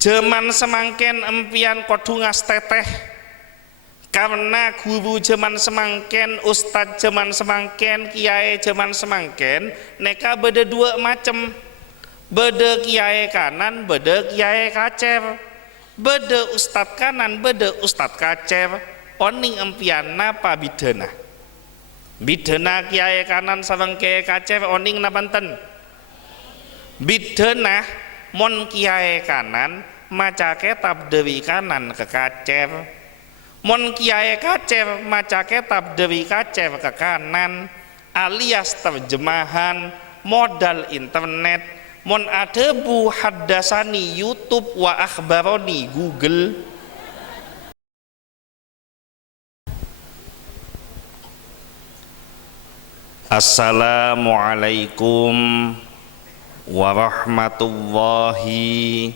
Jaman semangken empian kudu ngasteteh karena guru jaman semangken, ustad jaman semangken, kiai jaman semangken neka beda dua macem, beda kiai kanan, beda kiai kacer, beda ustad kanan, beda ustad kacer. Oning empian napa bidana, bidana kiai kanan sareng kiai kacer oning napanten bidana. Mon kiai kanan maca kitab dewi kanan ke kacer, mon kiai kacer maca kitab dewi kacer ke kanan, alias terjemahan modal internet. Mon adebu haddasani YouTube wa akhbaroni Google. Assalamualaikum warahmatullahi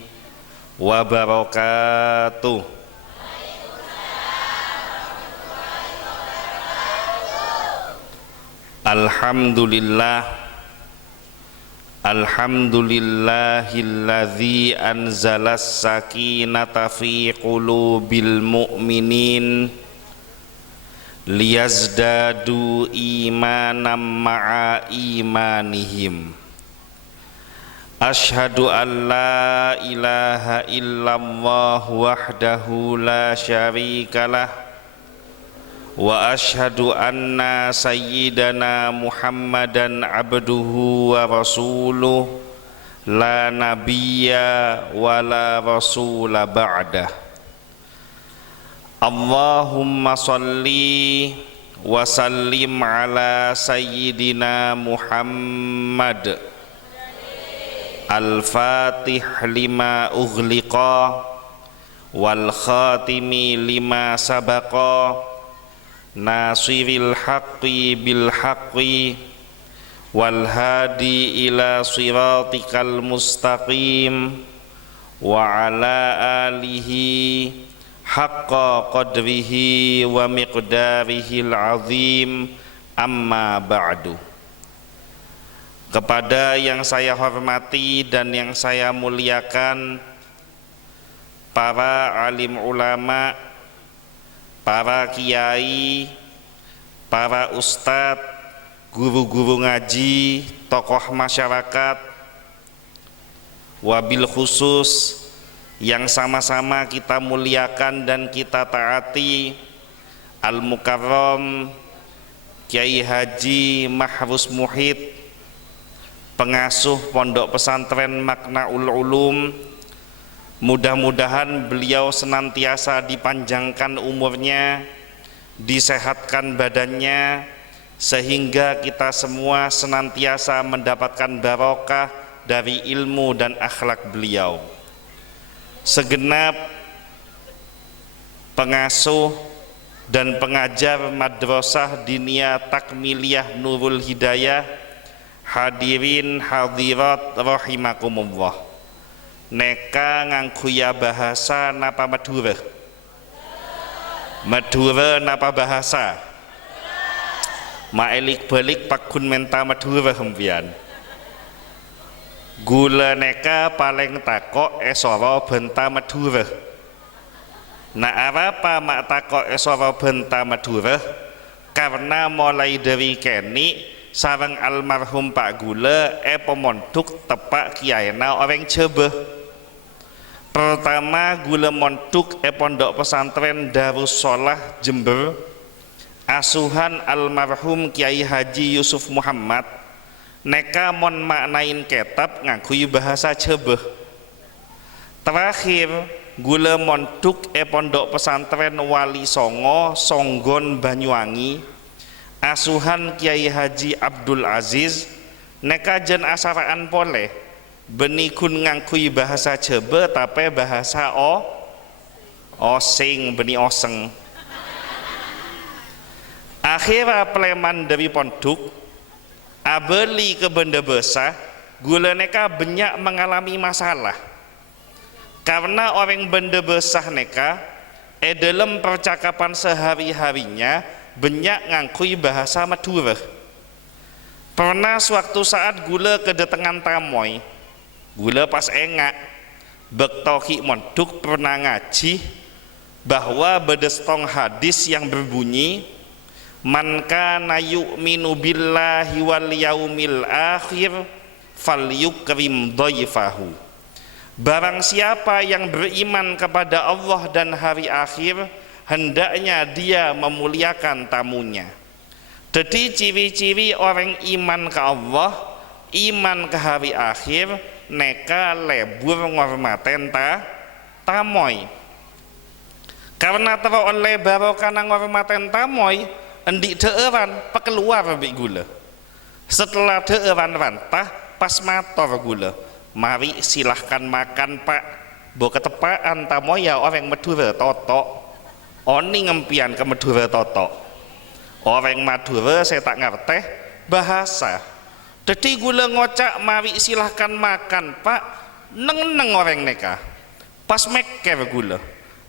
wabarakatuh. Alhamdulillah, alhamdulillahilladzi anzalas sakinata fi qulubil mu'minin liyazdadu imanam ma'a imanihim. Ashhadu an la ilaha illallah wahdahu la syarikalah wa ashhadu anna sayyidana Muhammadan abduhu wa rasuluh la nabiyya wa la rasula ba'dah. Allahumma salli wa sallim ala sayyidina Muhammad al-fatih lima ughliqa wal khatimi lima sabaqa nasiril haqqi bil haqqi wal hadi ila siratikal mustaqim wa ala alihi haqqa qadrihi wa miqdarihil azim, amma ba'du. Kepada yang saya hormati dan yang saya muliakan, para alim ulama, para kiai, para ustadz, guru-guru ngaji, tokoh masyarakat, wabil khusus yang sama-sama kita muliakan dan kita taati, Al-Mukarram Kiai Haji Mahrus Muhid, pengasuh Pondok Pesantren Maknaul Ulum. Mudah-mudahan beliau senantiasa dipanjangkan umurnya, disehatkan badannya, sehingga kita semua senantiasa mendapatkan barokah dari ilmu dan akhlak beliau. Segenap pengasuh dan pengajar Madrasah Diniyah Takmiliyah Nurul Hidayah, hadirin hadirat rahimakumullah. Neka ngangkuya bahasa napa Madura? Madura napa bahasa? Maelik balik pakun menta Madura hempian. Gula neka paling takok esoro benta Madura. Nah apa mak takok esoro benta Madura? Karena mulai dari keni sareng almarhum Pak Gula pemonduk tepak kiaina orang Jebeh. Pertama Gula monduk pondok pesantren Darussolah Jember, asuhan almarhum Kiai Haji Yusuf Muhammad. Neka mon maknain kitab ngakui bahasa Jebeh. Terakhir Gula monduk pondok pesantren Wali Songo Songgon Banyuwangi, asuhan Kiai Haji Abdul Aziz. Neka jen asaraan poleh benikun ngangkui bahasa Jebe tapi bahasa osing beni oseng. Akhirnya pleman dari ponduk abeli ke benda besar. Gula neka banyak mengalami masalah karena orang benda besar neka dalam percakapan sehari-harinya banyak ngangkui bahasa Madura. Pernah suatu saat Gula kedatangan tamoy. Gula pas engak bektoki monduk pernah ngaji bahwa bedestong hadis yang berbunyi man kana yu'minu billahi wal yaumil akhir falyukrim dhaifahu. Barang siapa yang beriman kepada Allah dan hari akhir, hendaknya dia memuliakan tamunya. Jadi ciri-ciri orang iman ke Allah, iman ke hari akhir, neka lebur ngormaten tamoy. Karena tero oleh barokana ngormaten tamoy, endik deeran pekeluar bik gula. Setelah deeran rantah pas mator gula. Mari silahkan makan pak. Bo ketepaan tamoy ya orang Madura totok. Oni ngempian ke Madura totok. Orang Madura saya tak ngerti bahasa. Jadi gula ngocak mari silahkan makan pak. Neng orang neka. Pas meker gula.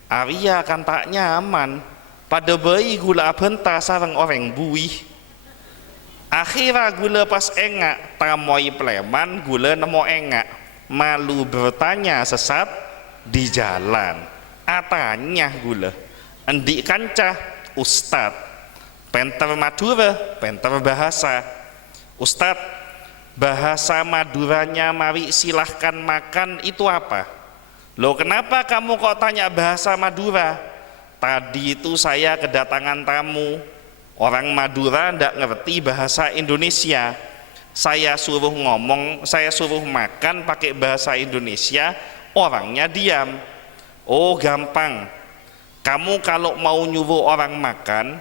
Arya kan tak nyaman. Pada bayi gula abenta sarang orang buih. Akhirnya gula pas engak tamoy pleman gula nemo engak. Malu bertanya sesat di jalan. Atanya gula. Endik kancah ustad. Penter Madura, penter bahasa. Ustad, bahasa Maduranya mari silahkan makan itu apa? Loh kenapa kamu kok tanya bahasa Madura? Tadi itu saya kedatangan tamu. Orang Madura ndak ngerti bahasa Indonesia. Saya suruh ngomong, saya suruh makan pakai bahasa Indonesia, orangnya diam. Oh gampang. Kamu kalau mau nyuruh orang makan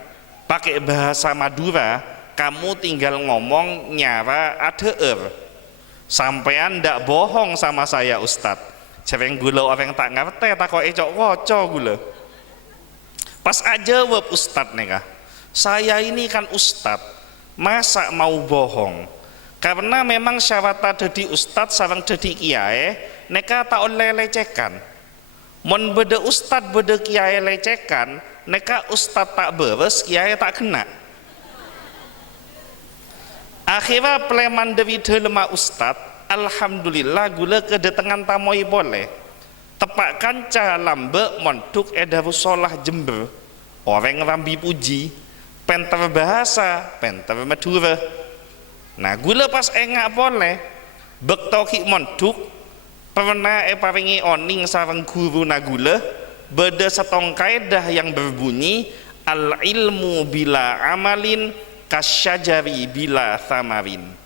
pakai bahasa Madura, kamu tinggal ngomong nyara adeer. Sampean ndak bohong sama saya Ustadz. Cereng gula orang tak ngerti tak kok ecok woco gula. Pas aja web ustad neka. Saya ini kan ustad, masa mau bohong? Karena memang syarat jadi ustad sarang jadi kiai, neka tak oleh lecehkan. Mon beda ustad beda kiai lecehkan, neka ustad tak beres, kiai tak kena. Akhirnya pleman dari delema ustad. Alhamdulillah gula kedatangan tamoy boleh. Tepak kanca lambe monduk Darussolah Jember. Orang rambi puji, penter bahasa, penter Madura. Nah gula pas engak boleh. Bektoki monduk pernah paringi oning sareng guru nagula beda setong kaidah yang berbunyi al ilmu bila amalin kasyajari bila thamarin.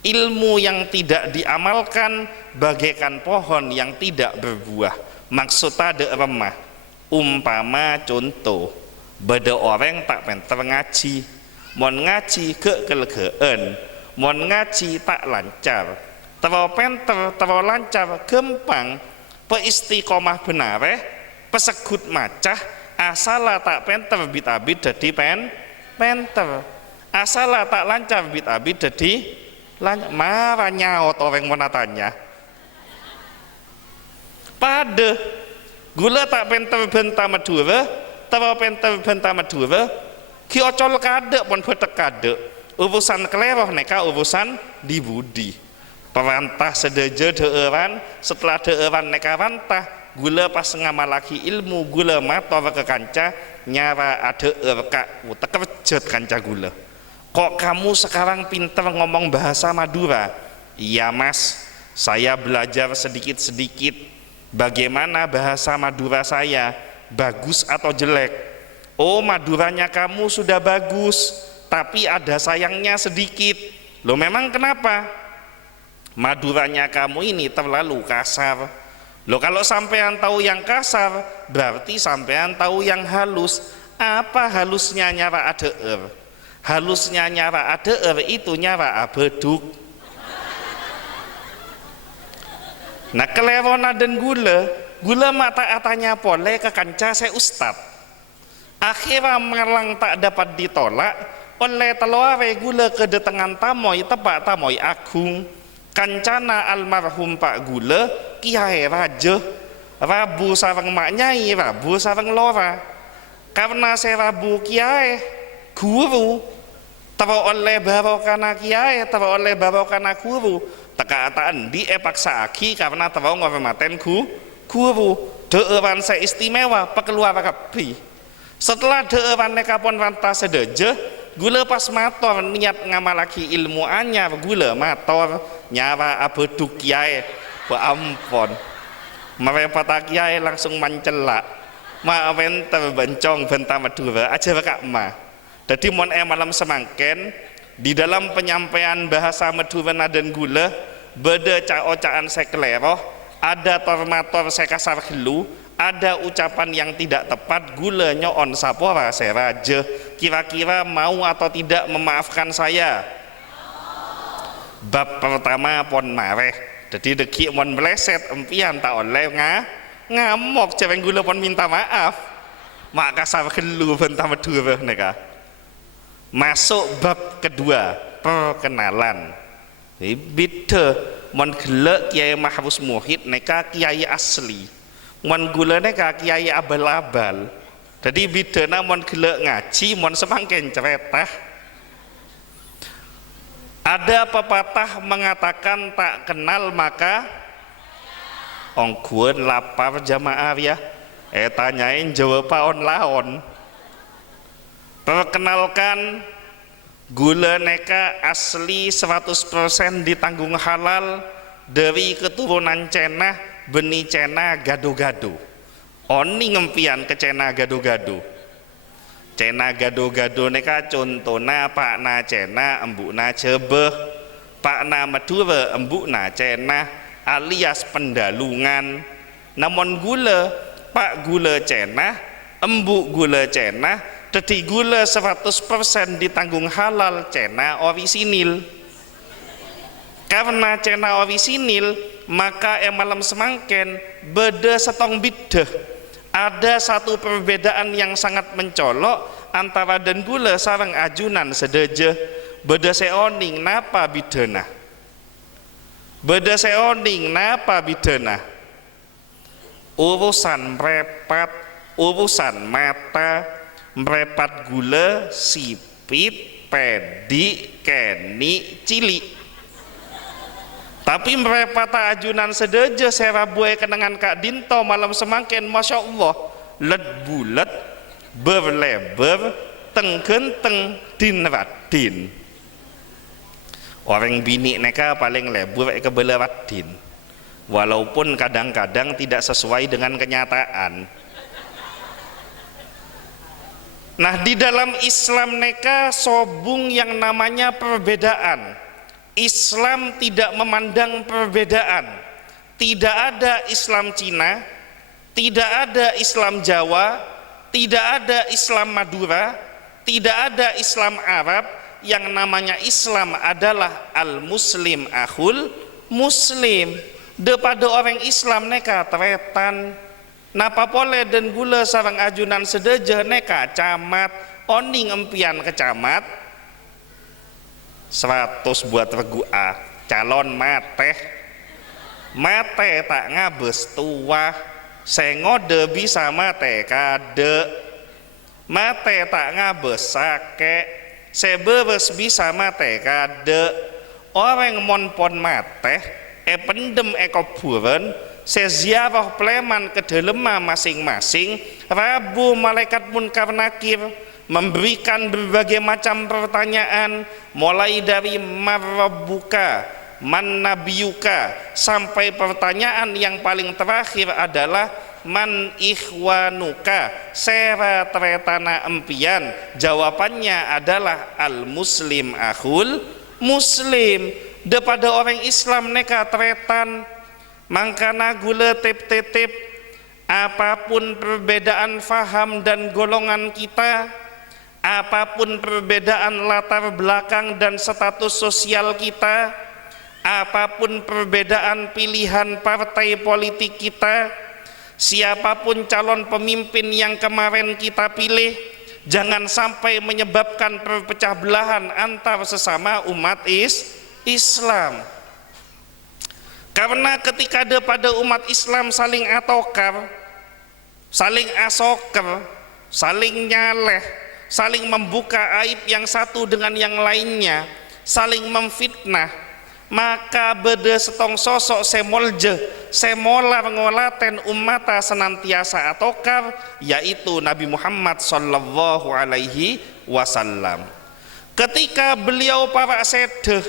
Ilmu yang tidak diamalkan bagaikan pohon yang tidak berbuah. Maksudnya ada remah. Umpama contoh, beda orang tak penter ngaji, mon ngaji kelegaan, mon ngaji tak lancar, terlalu penter, terlalu lancar, gempang, peistiqomah benar, pesegut macah, asala tak penter bit-abit jadi penter, asala tak lancar bit-abit jadi marah nyaut orang menatanya. Pada gula tak penter benta Madura, tawa penter benta Madura, ki ocol kade pun betek kade. Urusan keleroh neka urusan dibudi. Perantah sedeje deeran, setelah deeran neka rantah, gula pas ngamalaki ilmu gula mator ke kanca nyara adeer kak tekerjet kanca gula. Kok kamu sekarang pinter ngomong bahasa Madura? Iya mas, saya belajar sedikit-sedikit. Bagaimana bahasa Madura saya? Bagus atau jelek? Oh Maduranya kamu sudah bagus, tapi ada sayangnya sedikit. Loh memang kenapa? Maduranya kamu ini terlalu kasar. Loh kalau sampean tahu yang kasar, berarti sampean tahu yang halus. Apa halusnya nyara adeer? Halusnya nyara adeer itu nyara abeduk. Nah kelewona dan gula mata atanya pole ke kanca saya ustad. Akhirnya melang tak dapat ditolak oleh teluare gula kedatangan tamoy tepak tamoy agung. Kancana almarhum Pak Gula kiai raja Rabu sareng maknyai, Rabu sareng lora. Karena saya Rabu kiai guru tawa oleh barokana kiai, tawa oleh barokana guru. Teka ataan di paksa aki karena tawa ngormaten guru deewan saya istimewa pekeluar kapi. Setelah deewan neka pon ranta sedeje, gula pas mator niat ngamalaki ilmu anyar, gula mator nyawa abeduk kiai, ampun. Merepata kiai langsung mencelak, ma wenter bencong benta madura aja kak ma. Jadi mon malam semangken di dalam penyampaian bahasa Madura dan gula beda caan sekeleroh, ada tormator sekasar helu, ada ucapan yang tidak tepat, gula nyoon sapora seraje, kira-kira mau atau tidak memaafkan saya. Bab pertama pon mareh, jadi deki mon meleset empian tak oleh ngamok cewek gula pon minta maaf, mak kasar helu bentah Madura neka. Masuk bab kedua, perkenalan. Beda mon gelek Kiai Mahfuz Muhid neka kiai asli, mon gula neka kiai abal-abal. Jadi beda na mon gelek ngaji, mon semangken ceretah. Ada pepatah mengatakan tak kenal maka ongguan lapar jamaah ya. Tanyain jawab paon laon. Perkenalkan, gula neka asli 100% ditanggung halal dari keturunan Cina, benih Cina gado-gado. Oni ngempian ke Cina gado-gado. Cina gado-gado neka contohna pakna Cina embukna Jebeh, pakna Madura embukna Cina alias pendalungan. Namun gula, pak gula Cina, embuk gula Cina, jadi gula 100% ditanggung halal Cina orisinil. Karena Cina orisinil, maka malam semangken beda setong bidah. Ada satu perbedaan yang sangat mencolok antara dan gula sarang ajunan sedeje. Beda seoning napa bidana. Beda seoning napa bidana. Urusan merepat, urusan mata, merepat gula, sipit, pedi, keni, cili. Tapi merepat ajunan sedeje serabuai kenangan Kak Dinto malam semangken, Masya Allah, let bulet, berleber, tenggenteng, din radin. Orang bini neka paling lebur kebelah radin, walaupun kadang-kadang tidak sesuai dengan kenyataan. Nah, di dalam Islam neka sobung yang namanya perbedaan. Islam tidak memandang perbedaan. Tidak ada Islam Cina, tidak ada Islam Jawa, tidak ada Islam Madura, tidak ada Islam Arab. Yang namanya Islam adalah al-muslim akhul muslim. Depada orang Islam neka tretan. Napa pole dan gula sarang ajunan sedeje neka camat, oning empian kecamat 100 buat regu A, calon mate tak ngabes tua, sengode bisa mate kade, mate tak ngabes sake, seberes bisa mate kade, orang monpon mate, pendem ekoburen, seziarah pleman ke delema masing-masing. Rabu malaikat munkar nakir memberikan berbagai macam pertanyaan, mulai dari marabbuka, man nabiyuka, sampai pertanyaan yang paling terakhir adalah man ikhwanuka, sera tretana empian. Jawabannya adalah al muslim akhul muslim. Depada orang Islam neka tretan. Mangkana gula tip-tip, apapun perbedaan faham dan golongan kita, apapun perbedaan latar belakang dan status sosial kita, apapun perbedaan pilihan partai politik kita, siapapun calon pemimpin yang kemarin kita pilih, jangan sampai menyebabkan perpecah belahan antar sesama umat Islam. Karena ketika ada pada umat Islam saling atokar, saling asoker, saling nyaleh, saling membuka aib yang satu dengan yang lainnya, saling memfitnah, maka beda setong sosok semolje semolar ngolaten ummata senantiasa atokar, yaitu Nabi Muhammad sallallahu alaihi wasallam. Ketika beliau para sedeh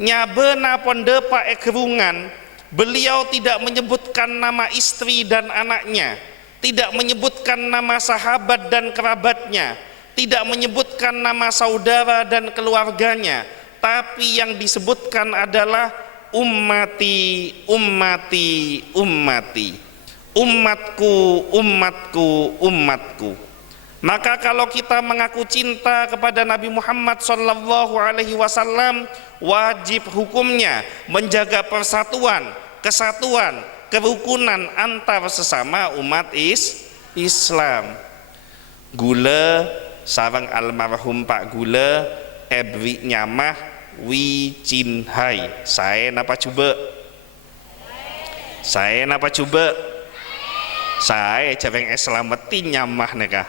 nyabena pondepa ekerungan, beliau tidak menyebutkan nama istri dan anaknya, tidak menyebutkan nama sahabat dan kerabatnya, tidak menyebutkan nama saudara dan keluarganya, tapi yang disebutkan adalah ummati, ummati, ummati, umatku, umatku, umatku. Maka kalau kita mengaku cinta kepada Nabi Muhammad sallallahu alaihi wasallam, wajib hukumnya menjaga persatuan, kesatuan, kerukunan antar sesama umat Islam. Gula sarang almarhum Pak Gula Ebri Nyamah Wi Cinhai. Saya napa coba? Saya napa coba? Saya cewek Islametin Nyamah neka.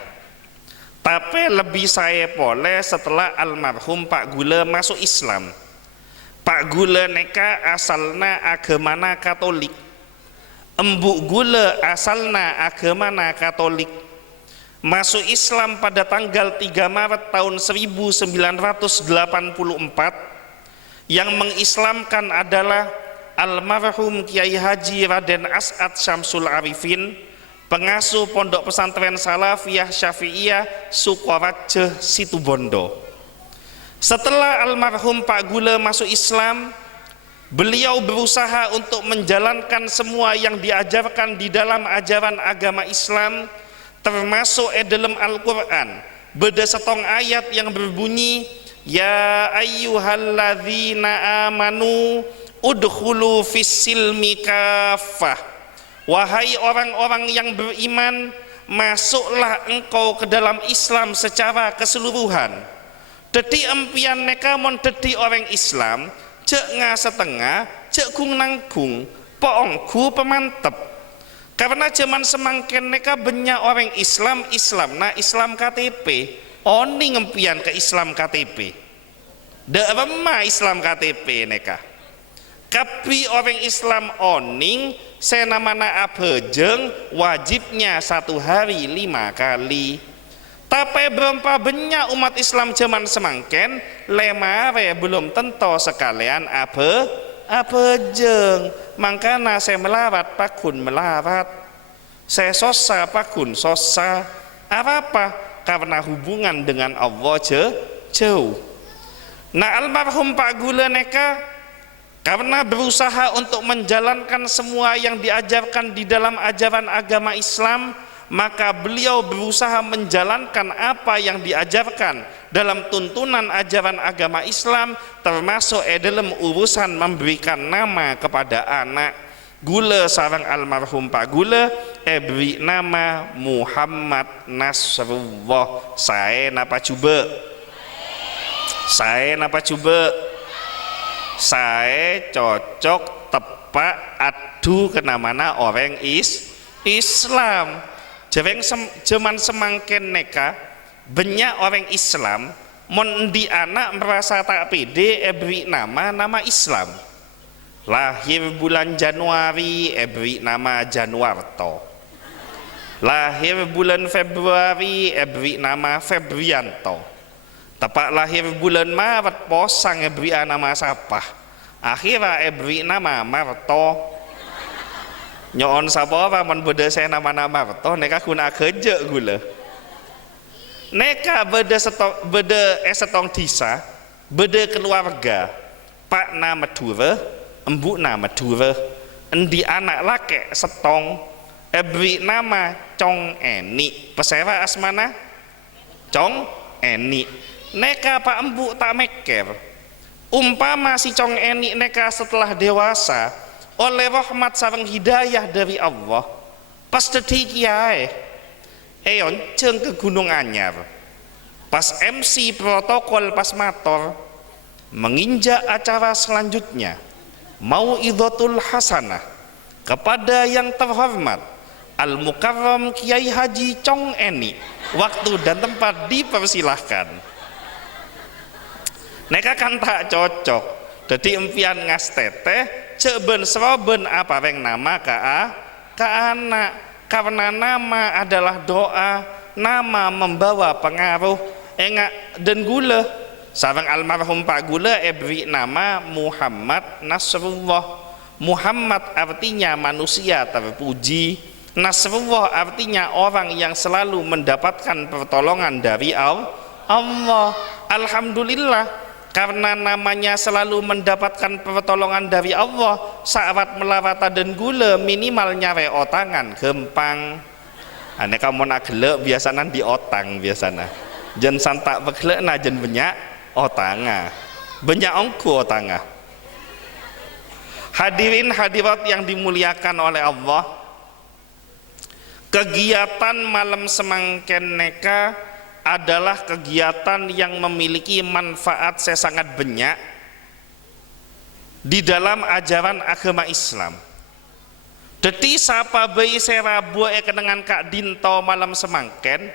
Tapi lebih saya boleh setelah almarhum Pak Gula masuk Islam. Pak Gula neka asalna agamana Katolik. Embuk Gula asalna agamana Katolik. Masuk Islam pada tanggal 3 Maret tahun 1984. Yang mengislamkan adalah almarhum Kiai Haji Raden As'ad Syamsul Arifin, pengasuh Pondok Pesantren Salafiyah Syafi'iyah Sukoraja Situbondo. Setelah almarhum Pak Gula masuk Islam, beliau berusaha untuk menjalankan semua yang diajarkan di dalam ajaran agama Islam, termasuk dalam Al-Quran. Beda setong ayat yang berbunyi, ya ayyuhalladzina amanu udkhulu fis-silmi kafah. Wahai orang-orang yang beriman, masuklah engkau ke dalam Islam secara keseluruhan. Dadi empian neka mon dadi orang Islam, cek nga setengah, cek kung nangkung, poongku pemantep. Karena zaman semangken neka banyak orang Islam, Islam KTP, oni ngempian ke Islam KTP. Dak remah Islam KTP neka. Tapi orang Islam oning senamana abejeng wajibnya 1 hari 5 kali. Tapi berapa banyak umat Islam zaman semangken lemare belum tentu sekalian abejeng. Makanya saya melarat pakun melarat, saya sosa pakun sosa. Apa? Karena hubungan dengan Allah jauh. Nah almarhum Pak Gula neka karena berusaha untuk menjalankan semua yang diajarkan di dalam ajaran agama Islam, maka beliau berusaha menjalankan apa yang diajarkan dalam tuntunan ajaran agama Islam, termasuk dalam urusan memberikan nama kepada anak. Gula sarang almarhum Pak Gula beri nama Muhammad Nasrullah. Saya napa coba? Saya napa coba? Saya cocok tepak adu kenamana orang Islam. Zaman semangken neka banyak orang Islam mondi anak merasa tak pede beri nama Islam. Lahir bulan Januari beri nama Januarto. Lahir bulan Februari beri nama Febrianto. Tepat lahir bulan Maret posang beri nama siapa? Akhirnya beri nama Marto. Nyon sapa man beda saya nama Marto neka guna kerja gula. Neka beda setong desa, beda keluarga. Pak nama Madura, embu nama Madura. Endi anak laki setong beri nama Cong Eni. Pesera asmana Cong Eni. Neka Pak Embu tak meker. Umpama si Cong Eni neka setelah dewasa oleh rahmat sareng hidayah dari Allah pas dadi kiai eon ceng ke Gunung Anyar, pas MC protokol pas mator menginjak acara selanjutnya Mauidhatul Hasanah kepada yang terhormat Al-Mukarram Kiai Haji Cong Eni. Waktu dan tempat dipersilahkan. Neka kan tak cocok. Jadi empian ngasteteh ceben seroben apa yang nama ke anak, karena nama adalah doa, nama membawa pengaruh enggak dan gula. Sareng almarhum Pak Gula beri nama Muhammad Nasrullah. Muhammad artinya manusia terpuji, Nasrullah artinya orang yang selalu mendapatkan pertolongan dari Allah. Alhamdulillah, karena namanya selalu mendapatkan pertolongan dari Allah, saat melawata dan gula minimal nyare otangan gempang. Ane kamu nak gelek biasanya di otang biasanya. Jen santak begelek na jen banyak otanga, banyak ongku otanga. Hadirin hadirat yang dimuliakan oleh Allah, kegiatan malam semangken neka adalah kegiatan yang memiliki manfaat sangat banyak di dalam ajaran agama Islam. Jadi sapa bayi serabu dengan Kak Dinto malam semangken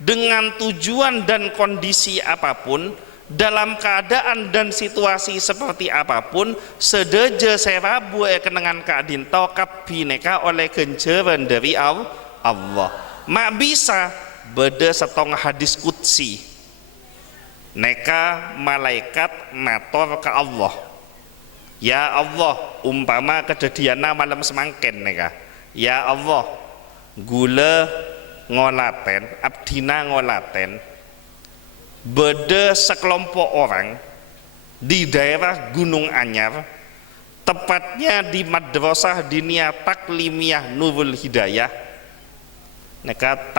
dengan tujuan dan kondisi apapun, dalam keadaan dan situasi seperti apapun, sedeje serabu dengan Kak Dinto kabineka oleh kenceran dari Allah. Mak bisa beda setong hadis qudsi neka malaikat mator ke Allah, ya Allah, umpama kedadiana malam semangken neka, ya Allah, gula ngolaten abdina ngolaten beda sekelompok orang di daerah Gunung Anyar, tepatnya di Madrasah Diniyah Taklimiyah Nurul Hidayah, neka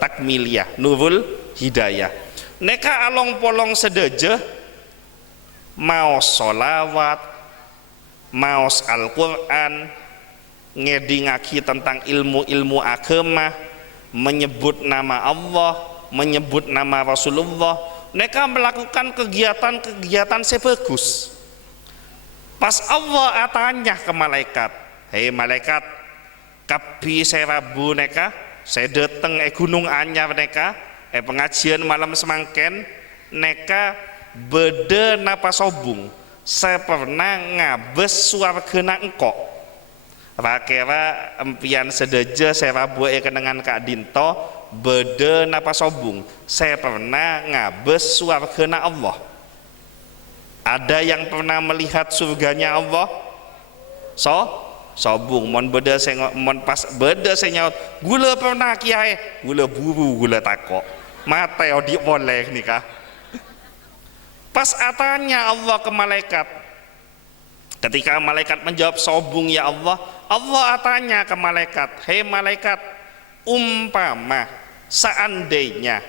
takmiliyah Nurul Hidayah. Neka along polong sedeje maos solawat, maos Al-Quran, ngedingaki tentang ilmu-ilmu agama, menyebut nama Allah, menyebut nama Rasulullah. Neka melakukan kegiatan-kegiatan sebagus. Pas Allah tanya ke malaikat, hei malaikat, kapi serabu neka saya datang Gunung Anyar neka pengajian malam semangken neka beda napa sobung saya pernah ngabes suargena engkok rakera empian sedeje saya rabu dengan Kak Dinto beda napa sobung saya pernah ngabes suargena Allah. Ada yang pernah melihat surganya Allah? Sobung mon beda saya mon pas beda saya nyaut gula pernah kiai gula buru gula takok mata di boleh nikah. Pas atanya Allah ke malaikat, ketika malaikat menjawab sobung ya Allah, Allah atanya ke malaikat, hei malaikat, umpama seandainya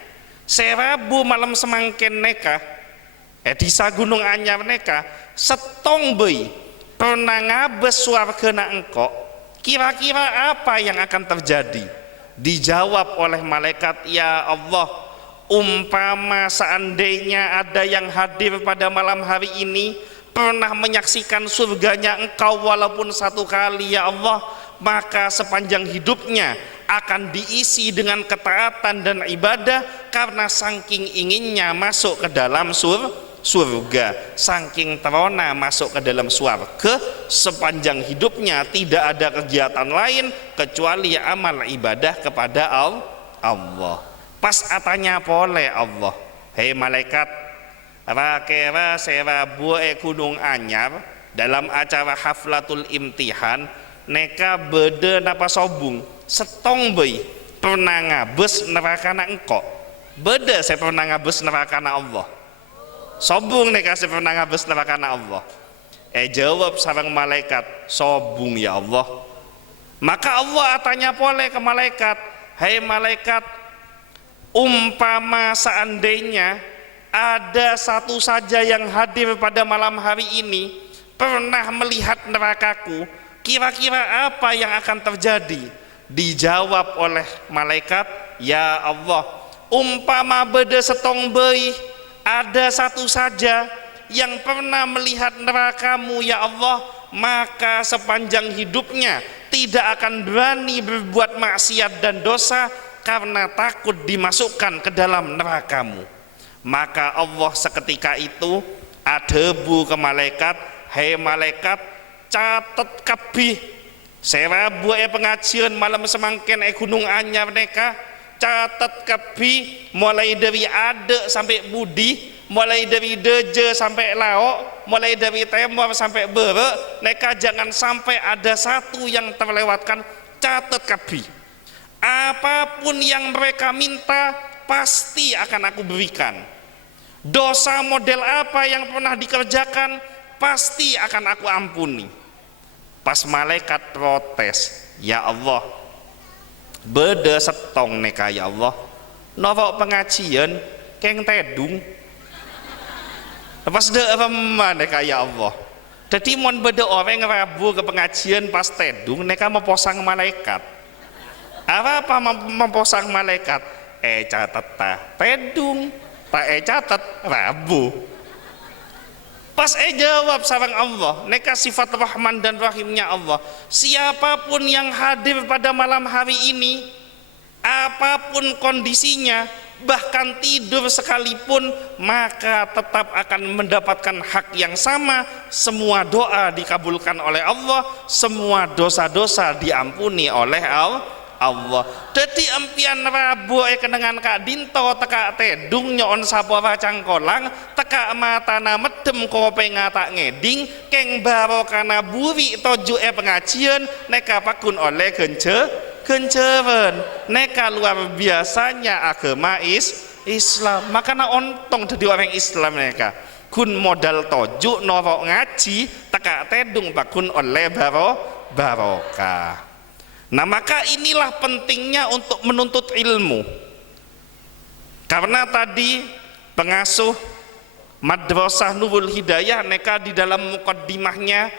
serabu malam semangken neka disa Gunung Anyar neka setong bayi pernah ngabes suargena engkau, kira-kira apa yang akan terjadi? Dijawab oleh malaikat, ya Allah, umpama seandainya ada yang hadir pada malam hari ini pernah menyaksikan surganya engkau walaupun satu kali ya Allah, maka sepanjang hidupnya akan diisi dengan ketaatan dan ibadah karena saking inginnya masuk ke dalam surga, saking terona masuk ke dalam surga, sepanjang hidupnya tidak ada kegiatan lain kecuali amal ibadah kepada Allah. Pas atanya oleh Allah, hei malaikat, rakera serabu Gunung Anyar dalam acara haflatul imtihan neka beda napa sobung setong bayi pernah ngabes neraka engkau, beda saya pernah ngabes neraka Allah. Sobung neka saya pernah ngabes neraka Allah. Jawab sarang malaikat, sobung ya Allah. Maka Allah tanya pole ke malaikat, hei malaikat, umpama seandainya ada satu saja yang hadir pada malam hari ini pernah melihat nerakaku, kira-kira apa yang akan terjadi? Dijawab oleh malaikat, ya Allah, umpama beda setong bayi ada satu saja yang pernah melihat nerakamu ya Allah, maka sepanjang hidupnya tidak akan berani berbuat maksiat dan dosa karena takut dimasukkan ke dalam nerakamu. Maka Allah seketika itu adebu ke malaikat, hei malaikat catet kabeh Serabu pengajian malam semangken Gunung Anyar neka catat kabeh mulai dari ade sampai budi, mulai dari deje sampai laok, mulai dari temor sampai bere, neka jangan sampai ada satu yang terlewatkan, catat kabeh. Apapun yang mereka minta pasti akan aku berikan. Dosa model apa yang pernah dikerjakan pasti akan aku ampuni. Pas malaikat protes, ya Allah, beda setong neka ya Allah, novok pengajian keng tedung, pas de remah neka ya Allah. Jadi mon beda orang rabu ke pengajian pas tedung neka memposang malaikat. Apa memposang malaikat? Catat ta tedung, tak catat rabu. Pas jawab sareng Allah, neka sifat Rahman dan Rahimnya Allah. Siapapun yang hadir pada malam hari ini, apapun kondisinya, bahkan tidur sekalipun, maka tetap akan mendapatkan hak yang sama. Semua doa dikabulkan oleh Allah, semua dosa-dosa diampuni oleh Allah. Jadi empian rabu kenangan kak dinto teka tedung nyon sapora cangkolang teka matana medem kope ngata ngeding keng baro kana buri toju pengajian neka pakun oleh kenceren neka luar biasanya agama Islam. Makanya ontong jadi orang Islam neka kun modal toju norok ngaji teka tedung pakun oleh barokah. Nah maka inilah pentingnya untuk menuntut ilmu, karena tadi pengasuh Madrasah Nurul Hidayah neka di dalam mukaddimahnya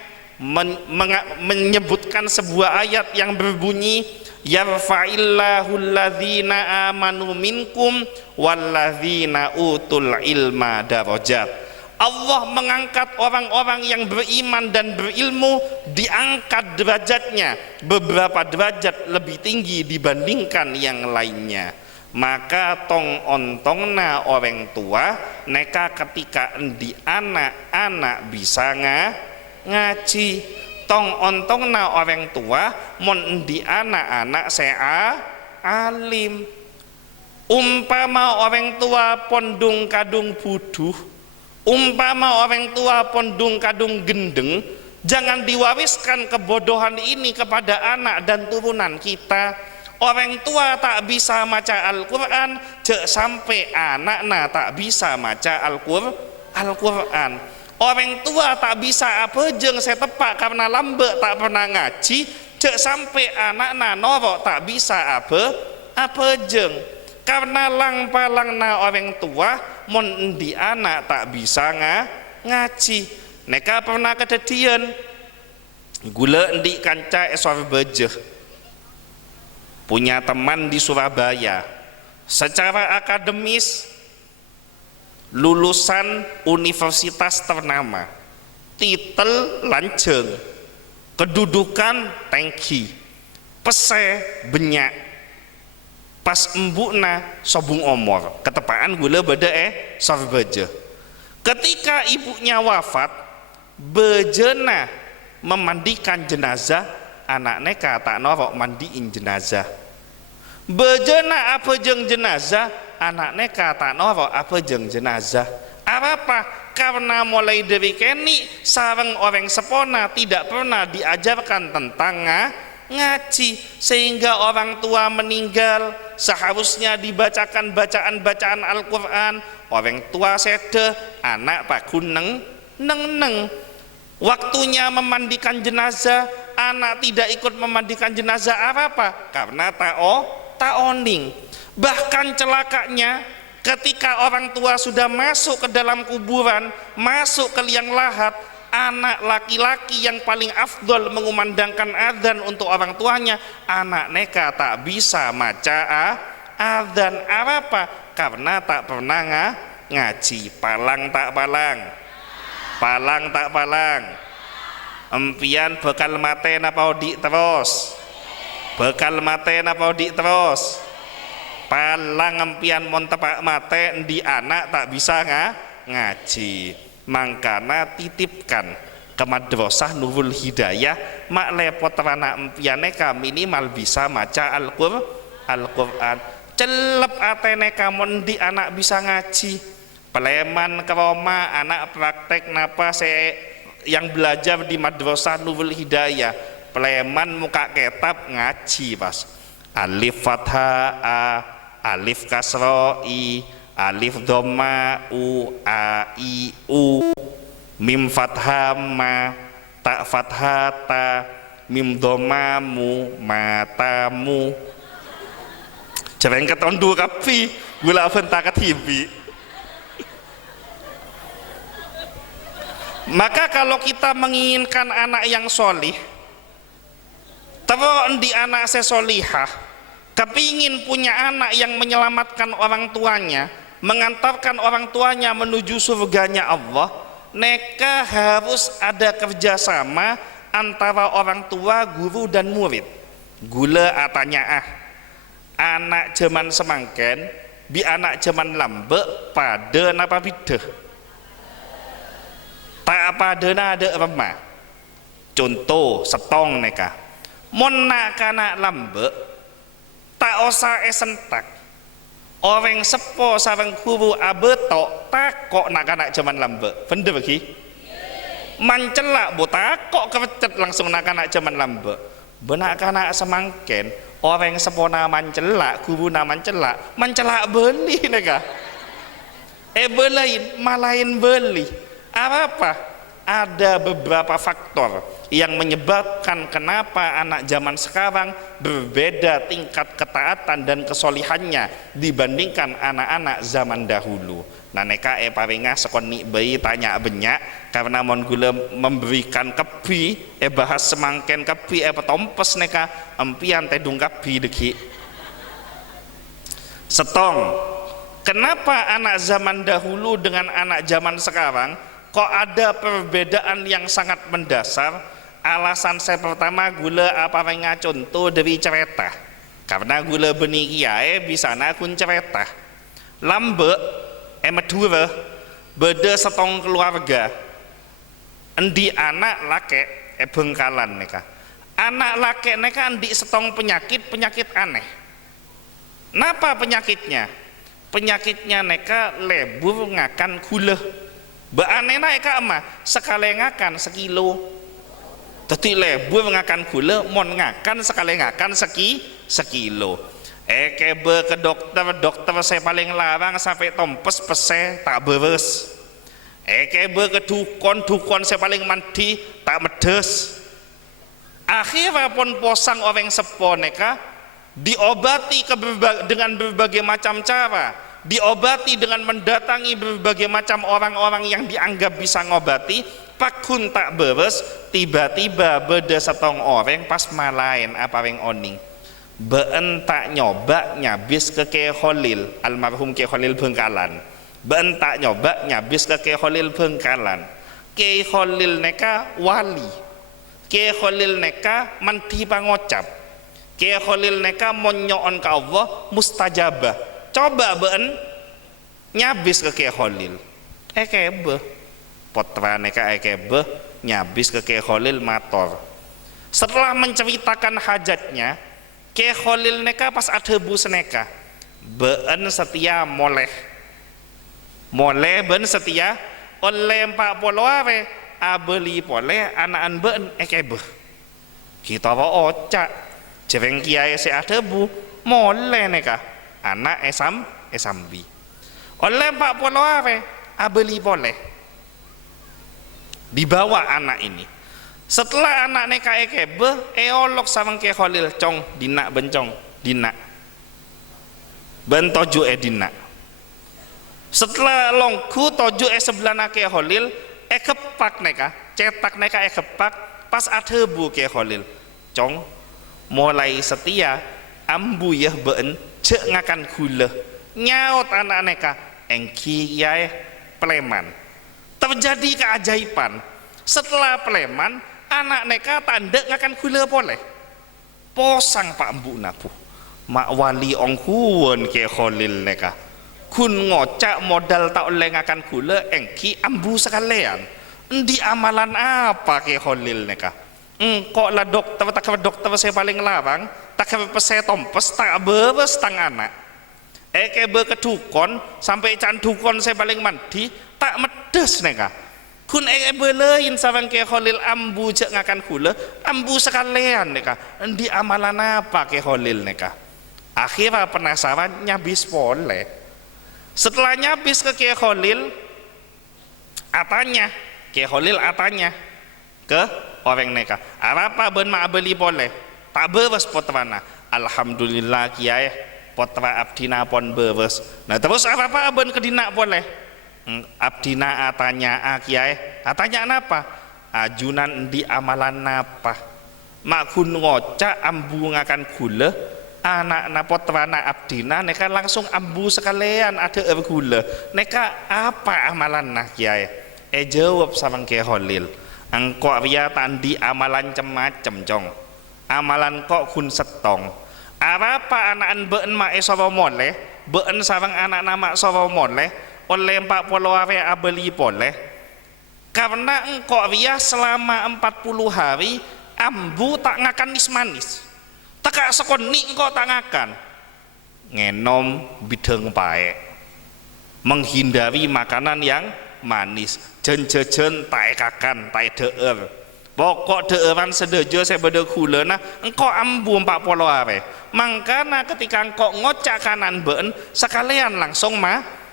menyebutkan sebuah ayat yang berbunyi yarfa'illahu alladzina amanu minkum walladzina utul ilma darajat. Allah mengangkat orang-orang yang beriman dan berilmu, diangkat derajatnya beberapa derajat lebih tinggi dibandingkan yang lainnya. Maka tong ontongna orang tua neka ketika endi anak-anak bisa ngaji, tong ontongna orang tua mon endi anak-anak sea alim. Umpama orang tua pondung kadung buduh, umpama orang tua pondung kadung gendeng, jangan diwariskan kebodohan ini kepada anak dan turunan kita. Orang tua tak bisa maca Al-Quran, cek sampai anaknya tak bisa maca Al-Quran. Orang tua tak bisa apa jeng saya tepak karena lambat tak pernah ngaji, cek sampai anaknya norok tak bisa apa jeng. Karena lang-palangna orang tua mon di anak tak bisa ngaji. Neka pernah kedadian gula di kanca esor bejeh punya teman di Surabaya, secara akademis lulusan universitas ternama, titel lanceng, kedudukan tangki, pese benyak, pas embukna sobung omor, ketepaan gula beda sor beje. Ketika ibunya wafat, bejena memandikan jenazah, anak neka tak norok mandiin jenazah. Bejena apa jeng jenazah, anak neka tak norok apa jeng jenazah. Apa? Karena mulai dari keni sareng orang sepona tidak pernah diajarkan tentang ngaji, sehingga orang tua meninggal seharusnya dibacakan bacaan-bacaan Al-Quran. Orang tua sede, anak pakun neng. Waktunya memandikan jenazah, anak tidak ikut memandikan jenazah. Apa? Karena tak oning. Bahkan celakanya ketika orang tua sudah masuk ke dalam kuburan, masuk ke liang lahat, anak laki-laki yang paling afdol mengumandangkan adzan untuk orang tuanya, anak neka tak bisa maca adzan. Apa? Karena tak pernah ngaji. Palang tak palang, empian bekal mate napa odi terus, bekal mate napa odi terus, palang empian mon tepak mate di anak tak bisa ngaji. mangkana titipkan ke madrasah Nurul Hidayah mak lepot anak empian neka minimal bisa maca Al-Quran. Celep atene kamon di anak bisa ngaji peleman keroma anak praktek napa yang belajar di madrasah Nurul Hidayah peleman muka kitab ngaji pas alif fathah a alif kasro i alif dhamma u a i u mim fathah ma ta fathah ta mim dhamma mu matamu cereng keton dua kapi gula benta ketibi. Maka kalau kita menginginkan anak yang solih, terus di anak sesolihah, kepingin punya anak yang menyelamatkan orang tuanya, mengantarkan orang tuanya menuju surganya Allah, neka harus ada kerjasama antara orang tua, guru dan murid. Gula atanya anak zaman semangken, bi anak zaman lambe pada napa bideh. Tak apa dena ada remah. Contoh setong neka. Mon nak kana lambe tak osa esentak. Orang sepo sareng guru abetok takok nak kana zaman lambe. Bener bagi? Mancelak bo takok kecet langsung nak kana zaman lambe. Benak kana semangken orang sepo na mancelak, guru na mancelak beli neka. Belain malain beli. Apa? Ada beberapa faktor yang menyebabkan kenapa anak zaman sekarang berbeda tingkat ketaatan dan kesolihannya dibandingkan anak-anak zaman dahulu. Nah neka paringah sekoni bayi tanya banyak karena mon gula memberikan kepi bahas semangken kepi petompes neka empian tedung kepi deki. Setong. Kenapa anak zaman dahulu dengan anak zaman sekarang kok ada perbedaan yang sangat mendasar? Alasan saya pertama gula apa pengen contoh dari cerita karena gula benih kiai bisa nakun cerita lambe Madura beda setong keluarga endi anak laki Bengkalan neka anak laki neka endi setong penyakit aneh. Napa penyakitnya neka lebur ngakan gula. Beanena eka emah sekali ngakan sekilo. Tadi lebur ngakan gula, mon ngakan sekali ngakan sekilo. Kebe ke dokter saya paling larang sampai tompes pese tak beres. Kebe ke dukon saya paling mandi tak medes. Akhirnya pun posang orang sepo neka diobati dengan berbagai macam cara. Diobati dengan mendatangi berbagai macam orang-orang yang dianggap bisa ngobati, pakun tak beres, tiba-tiba beda setong orang pas malain apa yang oning. Beentak nyoba nyabis ke Kiai Khalil, almarhum Kiai Khalil Bengkalan. Beentak nyoba nyabis ke Kiai Khalil Bengkalan. Kiai Khalil neka wali. Kiai Khalil neka manti pangocap. Kiai Khalil neka monyoon ke Allah mustajabah. Coba ben nyabis ke Kiai Khalil. Kebe potra neka kebe nyabis ke Kiai Khalil mator. Setelah menceritakan hajatnya, Kiai Khalil neka pas adhebu seneka ben setia moleh ben setia oleh 40 are abeli poleh anaan ben kebe kita wa ocak jereng kiai se adhebu moleh neka anak esambi oleh 40 are abeli boleh dibawa anak ini. Setelah anak neka ekebe eolok sama Kiai Khalil cong dinak bencong dinak bentoju dinak. Setelah longku toju sebelah Kiai Khalil kepak neka cetak neka kepak pas adhebu Kiai Khalil cong mulai setia ambu ya ben cek ngakan gula nyaut anak neka engki kiai pleman. Terjadi keajaiban setelah pleman anak neka tanda ngakan gula boleh posang pak embu nabu mak wali ongkuan Kiai Khalil neka kun ngocak modal tak oleh ngakan gula engki ambu sekalian. Di amalan apa ke Khalil neka? Kok lah dokter tak dokter saya paling larang, tak pese tompes tak bebes tang anak. Ke berkedukon sampai candukon saya paling mandi tak medes neka. Kun belein sarang ke Khalil ambu cek ngakan gula, ambu sekalian neka. Di amalan apa ke Khalil neka? Akhirnya penasaran nyabis boleh. Setelah nyabis ke Kiai Khalil, atanya Kiai Khalil atanya ke orang neka. Apa ben mak beli boleh? Tak beres potrana. Alhamdulillah Kiai, potra abdina pon beres. Nah terus apa ben kedina boleh? Abdina atanya Kiai, atanya apa? Ajunan di amalan apa? Mak kun ngocak ambu ngakan gula, anak potrana abdina neka langsung ambu sekalian ada gula. Neka apa amalan nah Kiai? Jawab sama Kiai Khalil, engkau ria tandi amalan cemacem cong. Amalan kok kun setong. Apa anak beun mak sawo moleh, beun sarang anak nama sawo moleh. Oleh 40 hari abeli boleh karena engkau ria selama 40 hari ambu tak ngakan manis tak sekon ni engkau tak ngakan ngenom bideng pae menghindari makanan yang manis jen tak kakan tak deer pokok deeran sedejo saya beda gula nah engkau ambu 40 hari mangkana ketika engkau ngocak kanan beun sekalian langsung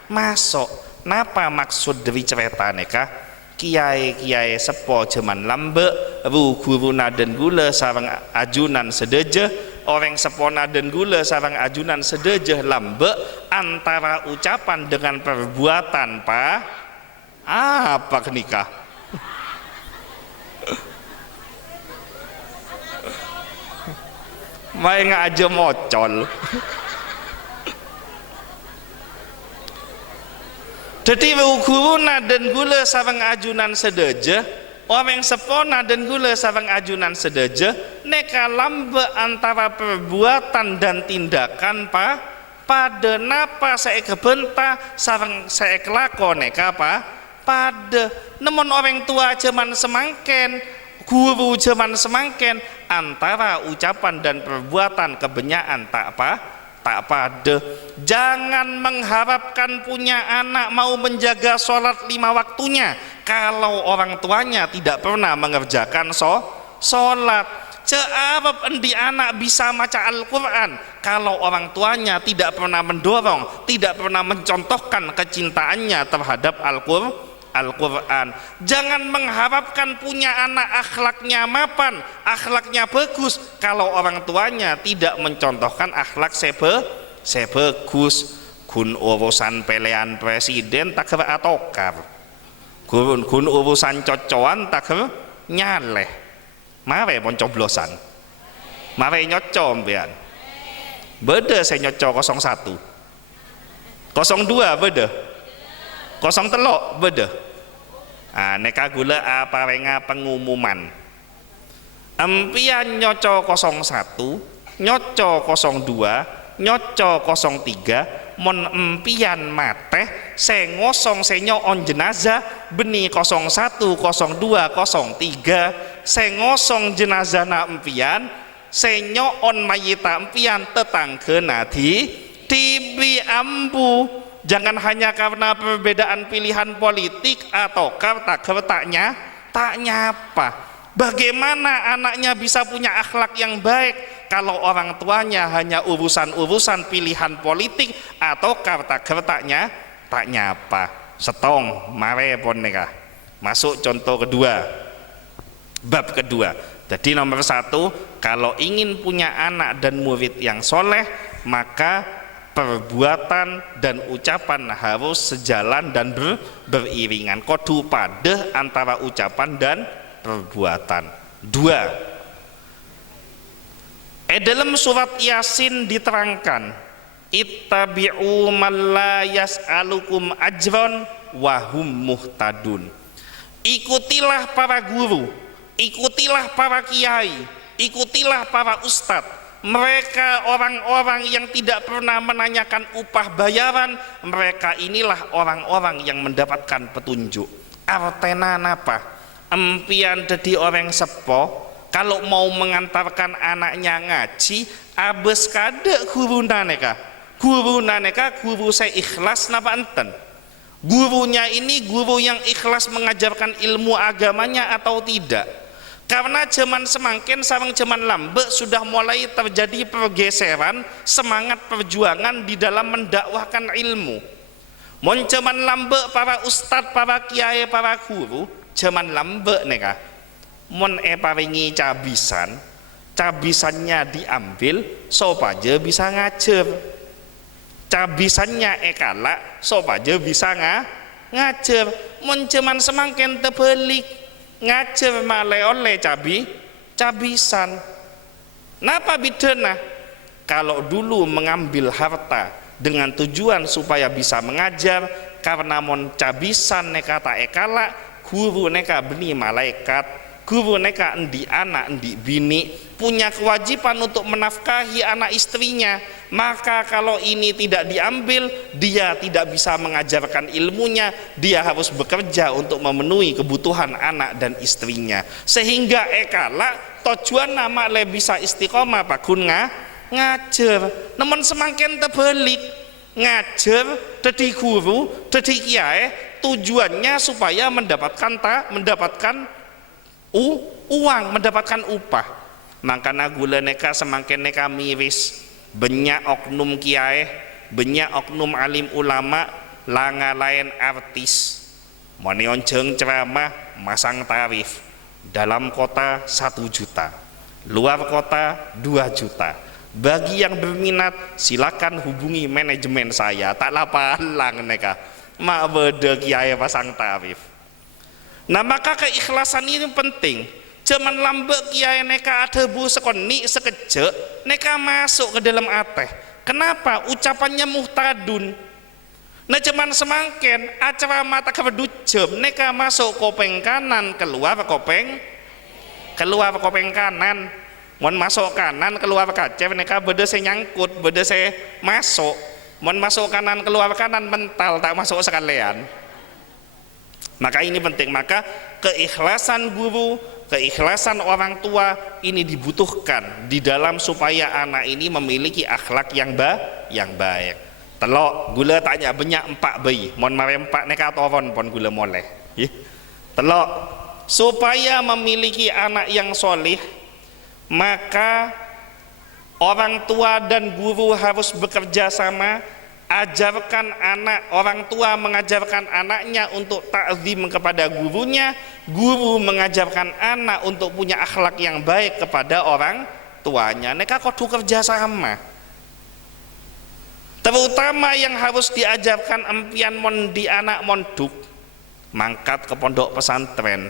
masuk. Napa maksud dari cerita neka? Kiai sepo jaman lambe ru guru naden gula sarang ajunan sedeje orang sepo naden gula sarang ajunan sedeje lambe antara ucapan dengan perbuatan apa nikah? Main aja mocol. Jadi guru naden gula sarang ajunan sedeje, orang sepona dan gula sarang ajunan sedeje, neka lambe antara perbuatan dan tindakan pada napa saya kebenta sarang saya kelakon neka pada namun orang tua cuman semangken, guru cuman semangken antara ucapan dan perbuatan kebenyaan tak pada. Jangan mengharapkan punya anak mau menjaga sholat 5 waktunya kalau orang tuanya tidak pernah mengerjakan sholat. Cearap endi anak bisa baca Al-Quran kalau orang tuanya tidak pernah mendorong, tidak pernah mencontohkan kecintaannya terhadap Al-Quran. Jangan mengharapkan punya anak akhlaknya mapan, akhlaknya bagus kalau orang tuanya tidak mencontohkan akhlak sebagus. Kun urusan pilihan presiden tak atokar, kun urusan cocokan tak nyaleh. Mare poncoblosan, mare nyocom bian. Beda saya nyocok 01, 02 beda, 03 beda. Neka gula apa renga pengumuman empian nyoco 01 nyoco 02 nyoco 03 mon empian mate se ngosong se nyoon jenazah beni 01 02 03 se ngosong jenazah na empian se nyoon mayita empian tetangga nadi tibi ambu. Jangan hanya karena perbedaan pilihan politik atau taknya apa. Bagaimana anaknya bisa punya akhlak yang baik kalau orang tuanya hanya urusan-urusan pilihan politik atau taknya apa. Setong mare pon neka. Masuk contoh kedua. Bab kedua. Jadi nomor 1, kalau ingin punya anak dan murid yang soleh, maka perbuatan dan ucapan harus sejalan dan beriringan. Kodu pada antara ucapan dan perbuatan. 2. Dalam surat Yasin diterangkan, ittabi'u man la yas'alukum ajron wa hum muhtadun. Ikutilah para guru, ikutilah para kiai, ikutilah para ustadz. mereka orang-orang yang tidak pernah menanyakan upah bayaran, mereka inilah orang-orang yang mendapatkan petunjuk. Artena napa? Empian jadi orang sepo, kalau mau mengantarkan anaknya ngaji, abes kade guru naneka. Guru naneka guru saya ikhlas napa enten? Gurunya ini guru yang ikhlas mengajarkan ilmu agamanya atau tidak? Karena zaman semangkin sareng zaman lambe sudah mulai terjadi pergeseran semangat perjuangan di dalam mendakwahkan ilmu. Mon zaman lambe para ustadz, para kiai, para guru, zaman lambe neka. Mon paringi cabisan, cabisannya diambil supaya bisa ngajar. Cabisannya kalah supaya bisa ngajar. Mon zaman semangkin terbalik. Ngajar malah oleh cabisan. Napa bidana? Kalau dulu mengambil harta dengan tujuan supaya bisa mengajar, karena mon cabisan neka tak ekala, guru neka beni malaikat, guru neka endi anak endi bini, punya kewajiban untuk menafkahi anak istrinya. Maka kalau ini tidak diambil, dia tidak bisa mengajarkan ilmunya, dia harus bekerja untuk memenuhi kebutuhan anak dan istrinya. Sehingga ekala tujuan nama le bisa istiqomah pakun ngajar. Namun semakin terbalik, ngajar jadi guru, jadi kiai, tujuannya supaya mendapatkan uang, mendapatkan upah. Makanya gula neka semakin neka miris. Banyak oknum kiai, banyak oknum alim ulama, langa lain artis. Monionjeng ceramah, masang tarif. Dalam kota 1 juta, luar kota 2 juta. Bagi yang berminat, silakan hubungi manajemen saya. Tak lapalang neka, mak beda kiai pasang tarif. Nah maka keikhlasan ini penting. Zaman lambe kiai neka ada bu sekoni sekejap neka masuk ke dalam ateh. Kenapa? Ucapannya muhtadun. Nah zaman semangken acara mata kebedujem neka masuk kopeng kanan, keluar kopeng kanan. Mon masuk kanan keluar kacev neka beda saya nyangkut, beda saya masuk. Mon masuk kanan keluar kanan mental tak masuk sekalian. Maka ini penting. Maka keikhlasan guru, keikhlasan orang tua ini dibutuhkan di dalam supaya anak ini memiliki akhlak yang baik. Telok gula tanya banyak empat bayi, mon mare empat neka toron pon gula moleh. Telok supaya memiliki anak yang solih, maka orang tua dan guru harus bekerja sama. Ajarkan anak, orang tua mengajarkan anaknya untuk ta'zim kepada gurunya, guru mengajarkan anak untuk punya akhlak yang baik kepada orang tuanya. Neka kudu kerja sama. Terutama yang harus diajarkan empian mon di anak monduk, mangkat ke pondok pesantren,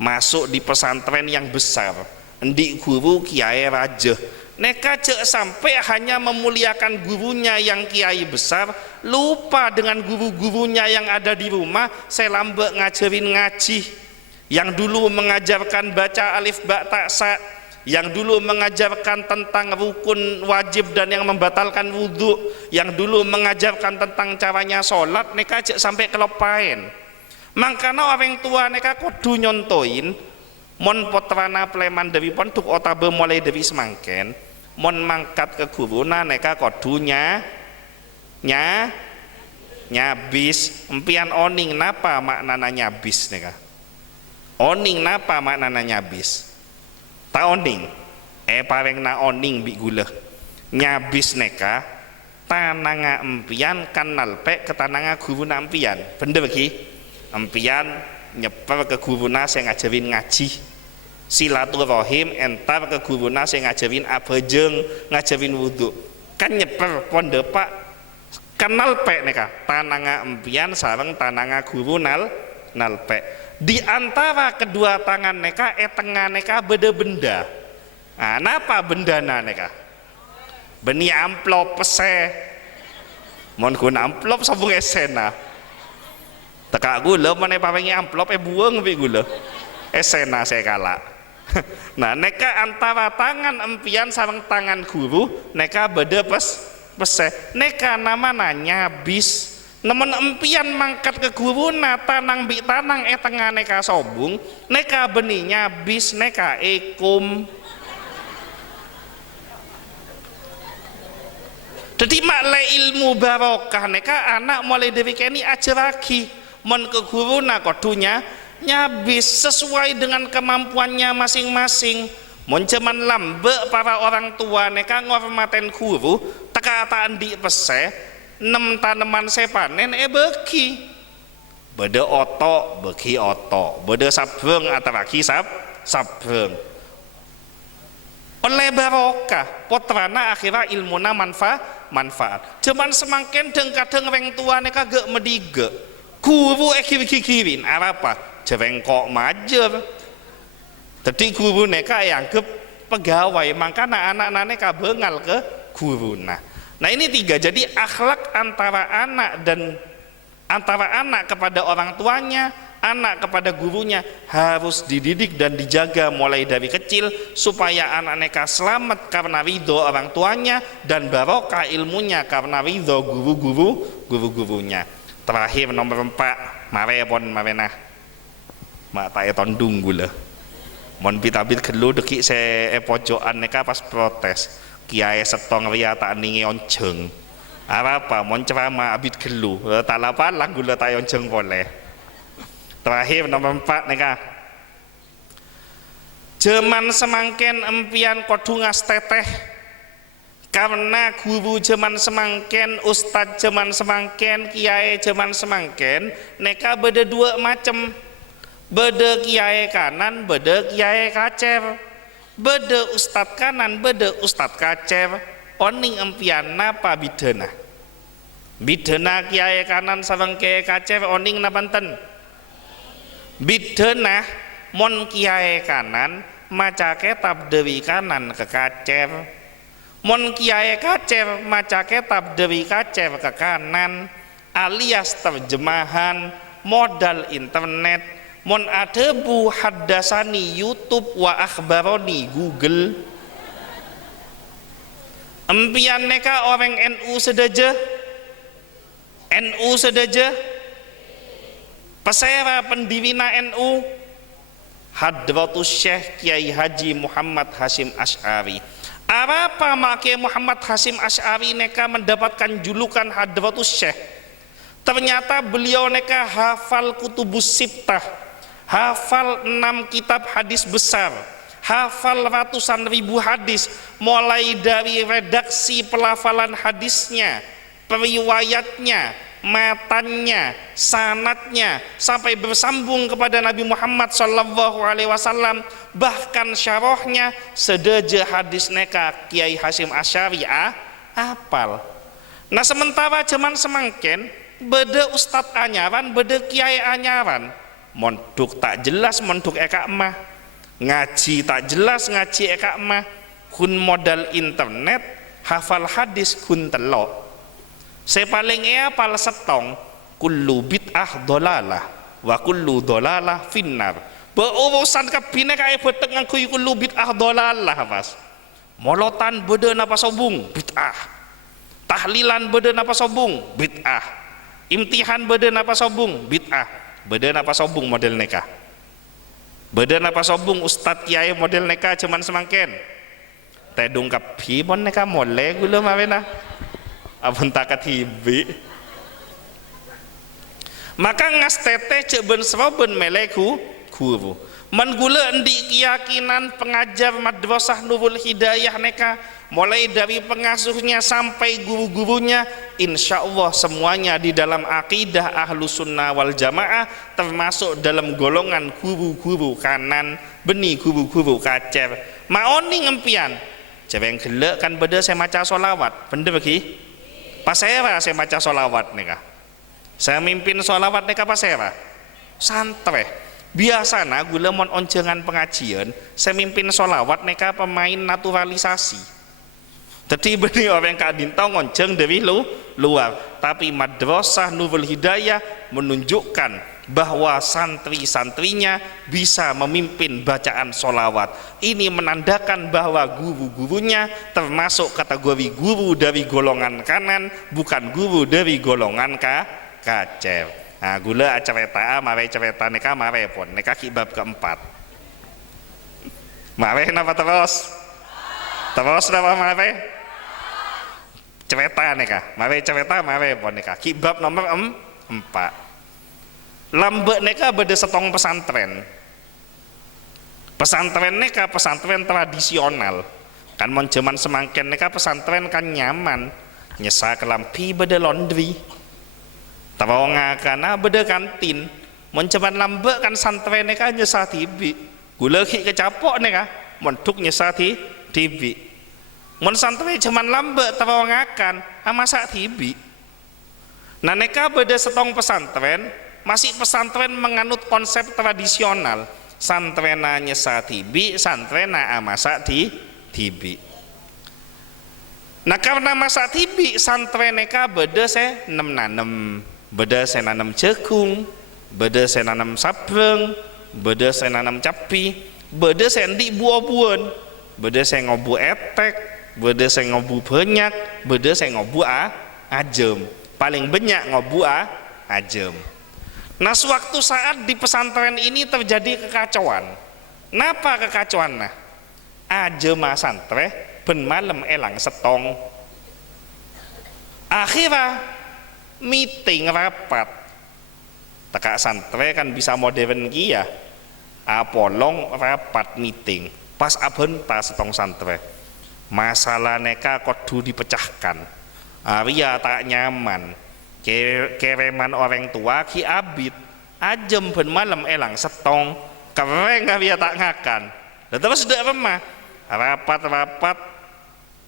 masuk di pesantren yang besar, endi guru kiai raja. Neka cek sampai hanya memuliakan gurunya yang kiai besar, lupa dengan guru-gurunya yang ada di rumah. Saya lambe ngajarin ngaji, yang dulu mengajarkan baca alif ba ta sa, yang dulu mengajarkan tentang rukun wajib dan yang membatalkan wudhu, yang dulu mengajarkan tentang caranya sholat. Neka cek sampai kelopain. Makanya orang tua neka kudu nyontoin. Mon potrana pleman dari pondok otabe mulai dari semangken, mon mangkat ke guruna neka kodunya nyabis empian oning napa maknana nyabis neka oning napa maknana nyabis ta oning pareng na oning bi gula nyabis neka tananga empian kanal pe ke tananga guruna empian bener ki empian nyeper ke guruna saya ngajarin ngaji silaturahim, entar ke guruna saya ngajarin abajeng, ngajarin wudhu. Kan nyeper pondok pak kenal pe neka tananga empian sareng tananga guru nalpe. Di antara kedua tangan neka tengah neka beda benda. Nah, napa bendana neka? Beni amplop pese. Mon guna amplop sabung esena. Teka gula mana papengi amplop buang bi gula esena saya kalah Nah neka antara tangan empian sareng tangan guru neka beda pese neka namana nyabis namun empian mangkat ke guru na tanang bi tanang tengah neka sobung neka beni nyabis neka ekum. Jadi makle ilmu barokah neka anak mulai dari kini aja lagi mon ke guru na kodunya nyabis sesuai dengan kemampuannya masing-masing. Mon jaman lambe para orang tua neka ngormaten guru teka andi pese 6 tanaman sepanen beki beda oto beki oto beda sabreng atau lagi sabreng oleh barokah potrana akhirnya ilmuna manfaat jaman semakin kadang weng tua neka gak medige guru kikirin apa jengkok majer jadi guru neka yang ke pegawai makanya anak-anak neka bengal ke guru. Nah ini 3, jadi akhlak antara anak kepada orang tuanya, anak kepada gurunya harus dididik dan dijaga mulai dari kecil supaya anak neka selamat karena ridho orang tuanya dan barokah ilmunya karena ridho guru-gurunya. Terakhir nomor 4 marepon marenah mak tak tondung gula mon pitabit kelu deki se pojokan neka pas protes kiai setong ria tak ningi onceng apa mon ceramah abit kelu tak lapalang gula tak onceng boleh. Terakhir nomor 4 neka jaman semangken empian kodu ngasteteh karena guru jaman semangken ustad jaman semangken kiai jaman semangken neka beda 2 macem beda kiai kanan beda kiai kacer beda ustad kanan beda ustad kacer oning empian napa bidana kiai kanan sareng kiai kacer oning napanten bidana mon kiai kanan maca kitab dewi kanan ke kacer mon kiai kacer maca kitab dewi kacer ke kanan alias terjemahan modal internet mon adebu haddasani YouTube wa akhbaroni Google empian neka orang NU sedaja pesera pendirinya NU Hadratus Syekh Kiai Haji Muhammad Hasyim Asy'ari. Apa make Muhammad Hasyim Asy'ari neka mendapatkan julukan Hadratus Syekh? Ternyata beliau neka hafal kutubus sittah, hafal 6 kitab hadis besar, hafal ratusan ribu hadis, mulai dari redaksi pelafalan hadisnya, periwayatnya, matannya, sanatnya, sampai bersambung kepada Nabi Muhammad SAW, bahkan syarahnya sedaja hadis neka Kiai Hasyim Asy'ari apal. Nah sementara zaman semangken beda ustad anyaran, beda kiai anyaran, monduk tak jelas monduk eka mah, ngaji tak jelas ngaji eka mah, kun modal internet hafal hadis kun telok. Saya paling apal setong kullu bid'ah dolalah wa kullu dolalah finnar. Berurusan kabine kae betek nganggo kullu bid'ah dolalah Mas. Molotan beda napa sobung bid'ah. Tahlilan beda napa sobung bid'ah. Imtihan beda napa sobung bid'ah. Beda napa sobung model neka. Beda napa sobung ustad kiai model neka cuman semangken. Teh dungkap hibon neka mole gula mawena. Abun takat hibi. Maka ngas teteh cek ben sroben meleku guru. Man gula endi keyakinan pengajar madrasah Nurul Hidayah neka mulai dari pengasuhnya sampai guru-gurunya, insya Allah semuanya di dalam akidah ahlu sunnah wal jamaah, termasuk dalam golongan guru-guru kanan benih guru-guru kacer. Maoni ngempian cewek gelek kan beda saya maca solawat bener bagi pas saya maca solawat nih kah saya mimpin solawat nih kah pas saya santai biasanya gula mon oncengan pengajian saya mimpin solawat nih kah pemain naturalisasi jadi benih orang kak dintong onceng dari luar, tapi madrasah Nurul Hidayah menunjukkan bahwa santri-santrinya bisa memimpin bacaan sholawat. Ini menandakan bahwa guru-gurunya termasuk kategori guru dari golongan kanan, bukan guru dari golongan kacir. Nah, gula cerita mare cerita neka mare pun neka bab keempat. Mare napa terus? Terus napa mare? Cerita neka, mare cerita mare pun neka bab nomor 4. Lambek neka beda setong pesantren. Pesantren neka pesantren tradisional. Kan mon jaman semangken neka pesantren kan nyaman. Nyesa kelampi beda laundry. Tawangakana beda kantin. Mon jaman lambek kan santren neka nyesa tibi. Gula ki kecapok neka montuk nyesa tibi. Mon santren jaman lambek tawangakan masak tibi. Nah neka beda setong pesantren masih pesantren menganut konsep tradisional. Santrena nyesa tibi, santrena masak tibi. Nah karena masak tibi, santreneka beda se nanem, beda se nanam jagung, beda se nanam sabreng, beda se nanam capi, beda se ndi buah-buahan, beda se ngobu etek, beda se ngobu banyak, beda se ngobu ajem. Paling banyak ngobu ajem. Nah suatu saat di pesantren ini terjadi kekacauan. Napa kekacauan? Nah ajema santre ben malam elang setong. Akhirnya meeting rapat. Tekak santre kan bisa modern kia. Apolong rapat meeting. Pas abenta setong santre. Masalah neka kudu dipecahkan. Arya tak nyaman. Kereman orang tua ki abid ajem ben malam elang setong kereng dia tak ngakan. Dan terus sudah remah rapat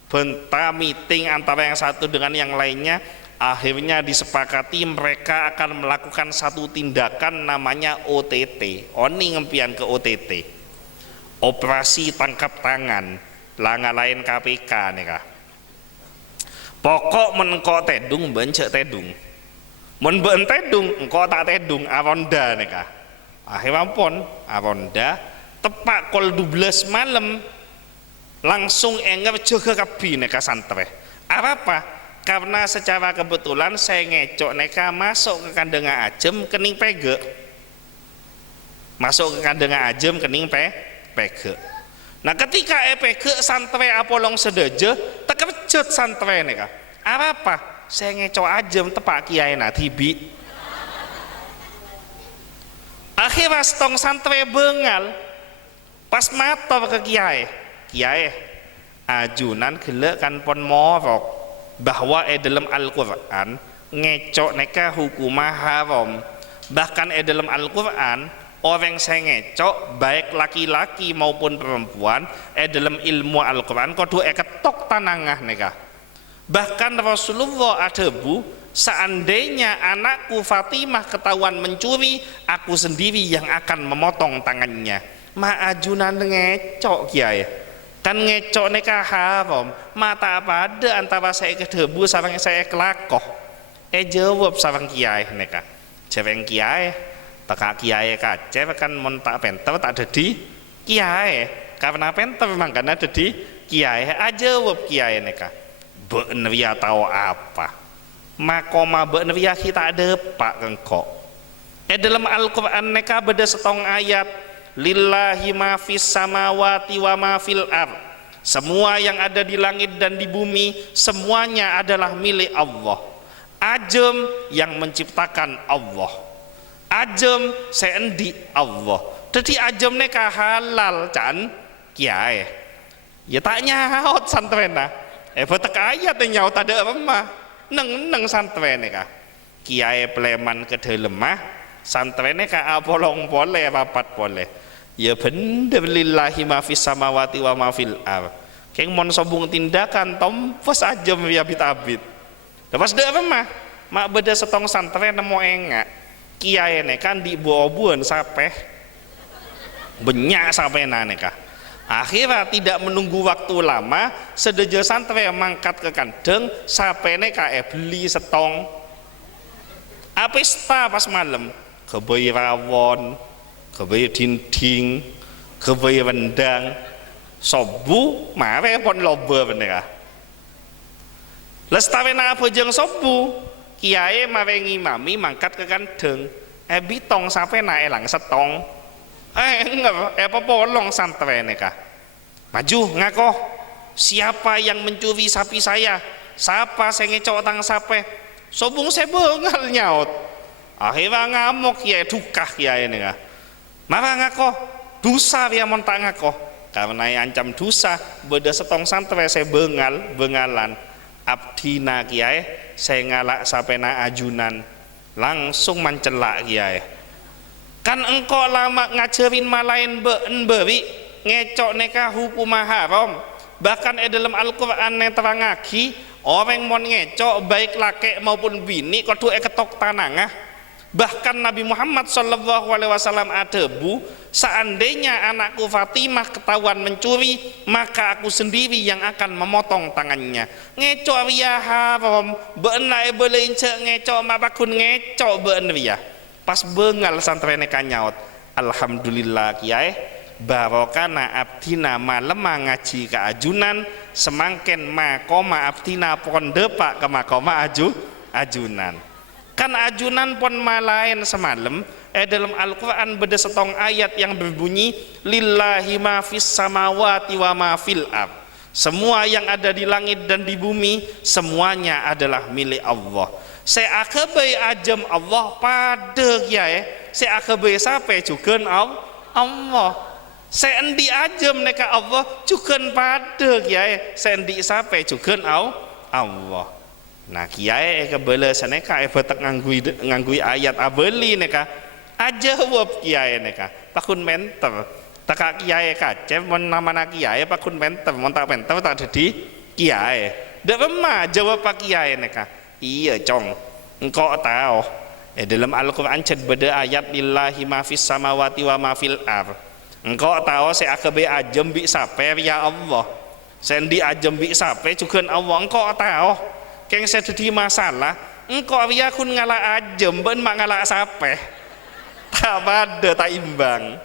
benta meeting antara yang satu dengan yang lainnya. Akhirnya disepakati mereka akan melakukan satu tindakan namanya OTT. Oni ngempian ke OTT, operasi tangkap tangan langa lain KPK nih. Pokok menengkok tedung bencek tedung. Mun ben tedung engko tak tedung aronda neka. Akhirnya pun aronda tepak kol 12 malam langsung enger jaga kabi neka santre. Apa? Karena secara kebetulan saya ngecok neka masuk ke kandang ajem kening pege. Masuk ke kandang ajem kening pege. Nah ketika pege santre apolong sedeje tekepcut santre neka. Apa? Saya ngecok ajem tepak kiai tibi. Akhirnya setong santre bengal pas mator ke kiai ajunan gelek kan pon morok bahwa dalam Al-Quran ngecok neka hukumah haram. Bahkan dalam Al-Quran orang saya ngecok baik laki-laki maupun perempuan dalam ilmu Al-Quran kudu ketok tanangah neka. Bahkan Rasulullah adebu, seandainya anakku Fatimah ketahuan mencuri, aku sendiri yang akan memotong tangannya. Ma'ajunan ngecok kiai. Kan ngecok neka haram. Mata apa ada antara saya kedebu sarang saya kelakoh. Jawab sarang kiai neka. Jaweng kiai, teka kiai kacer kan montak penter tak ada di kiai. Karena penter mangkana ada di kiai. Jawab kiai neka. Be'nria tahu apa makoma be'nria kita ada pak kengkok dalam Al-Quran neka beda setong ayat lillahi ma fis samawati wa ma fil ard. Semua yang ada di langit dan di bumi semuanya adalah milik Allah. Ajem yang menciptakan Allah, ajem seendi Allah. Jadi ajem neka halal can kiai ya tak nyaut santrena. Betek ayat yang nyaut ada remah neng santren neka kiai pleman ke lemah santren neka apolong boleh rapat boleh ya bener lillahi ma fis samawati wa ma fil ard. Keng mon sobung tindakan tompos aja biabit abit. Lepas deh remah mak beda setong santren nemu engak kiai neka di buah-buahan sapeh banyak sampai neka. Akhirnya tidak menunggu waktu lama sedejo santre mangkat ke kandeng sapene kae beli setong apesta pas malam kebaya rawon, kebaya dinding, kebaya rendang, sobu mare pon loba bener. Lestawena bojong sobu, kiai mare ngimami mangkat ke kandeng, bitong sampai naik lang setong, enggak, apa polong santai neka, maju ngakoh, siapa yang mencuri sapi saya, siapa saya ngecok tang sape, sobung saya bengal nyaut, akhirnya ngamuk ya dukah kiai neka, marah ngakoh, dosa dia montak ngakoh, karena ancam dosa, beda setong santai saya bengalan, abdina kiai, saya ngalak sampai na ajunan. Langsung mencelak kiai. Kan engkau lama ngajarin malain beri ngecok neka hukum haram. Bahkan dalam Al-Quran terangaki orang mau ngecok baik laki maupun bini kudu ketok tanangah. Bahkan Nabi Muhammad SAW adebu, seandainya anakku Fatimah ketahuan mencuri, maka aku sendiri yang akan memotong tangannya. Ngecok ya haram, benar boleh ngecok mapakun ngecok benar ya. Pas bengal santri neka nyaut, alhamdulillah kiai, barokana abdina malema ngaji ke ajunan, semangken makoma abdina pondepak ke makoma ajunan. Kan ajunan pon malain semalam dalam Al-Quran beda setong ayat yang berbunyi lillahi ma fis samawati wa ma fil ard. Semua yang ada di langit dan di bumi semuanya adalah milik Allah. Saya akabai ajam Allah pada ya, saya akabai sampai juga Allah. Saya endi ajam neka Allah juga pada ya, saya endi sampai juga Allah. Nah kiai kebele saneka betak nganggui ayat abeli neka aja wop kiai neka pakun menter tak kiai kacem mon nama kiai pakun menter mon tak menter tak jadi kiai dak pemah jawab pak kiai neka iya cong engkau tahu dalam Al-Quran ced beda ayat lillahi ma fis samawati wa ma fil ard. Engkau tahu saya akabe ajem bi saper ya Allah sendi ajem bi saper juga Allah engkau tahu keng saya jadi masalah engkau ya kun ngalah ajem ben mak ngalah sape tak pada tak imbang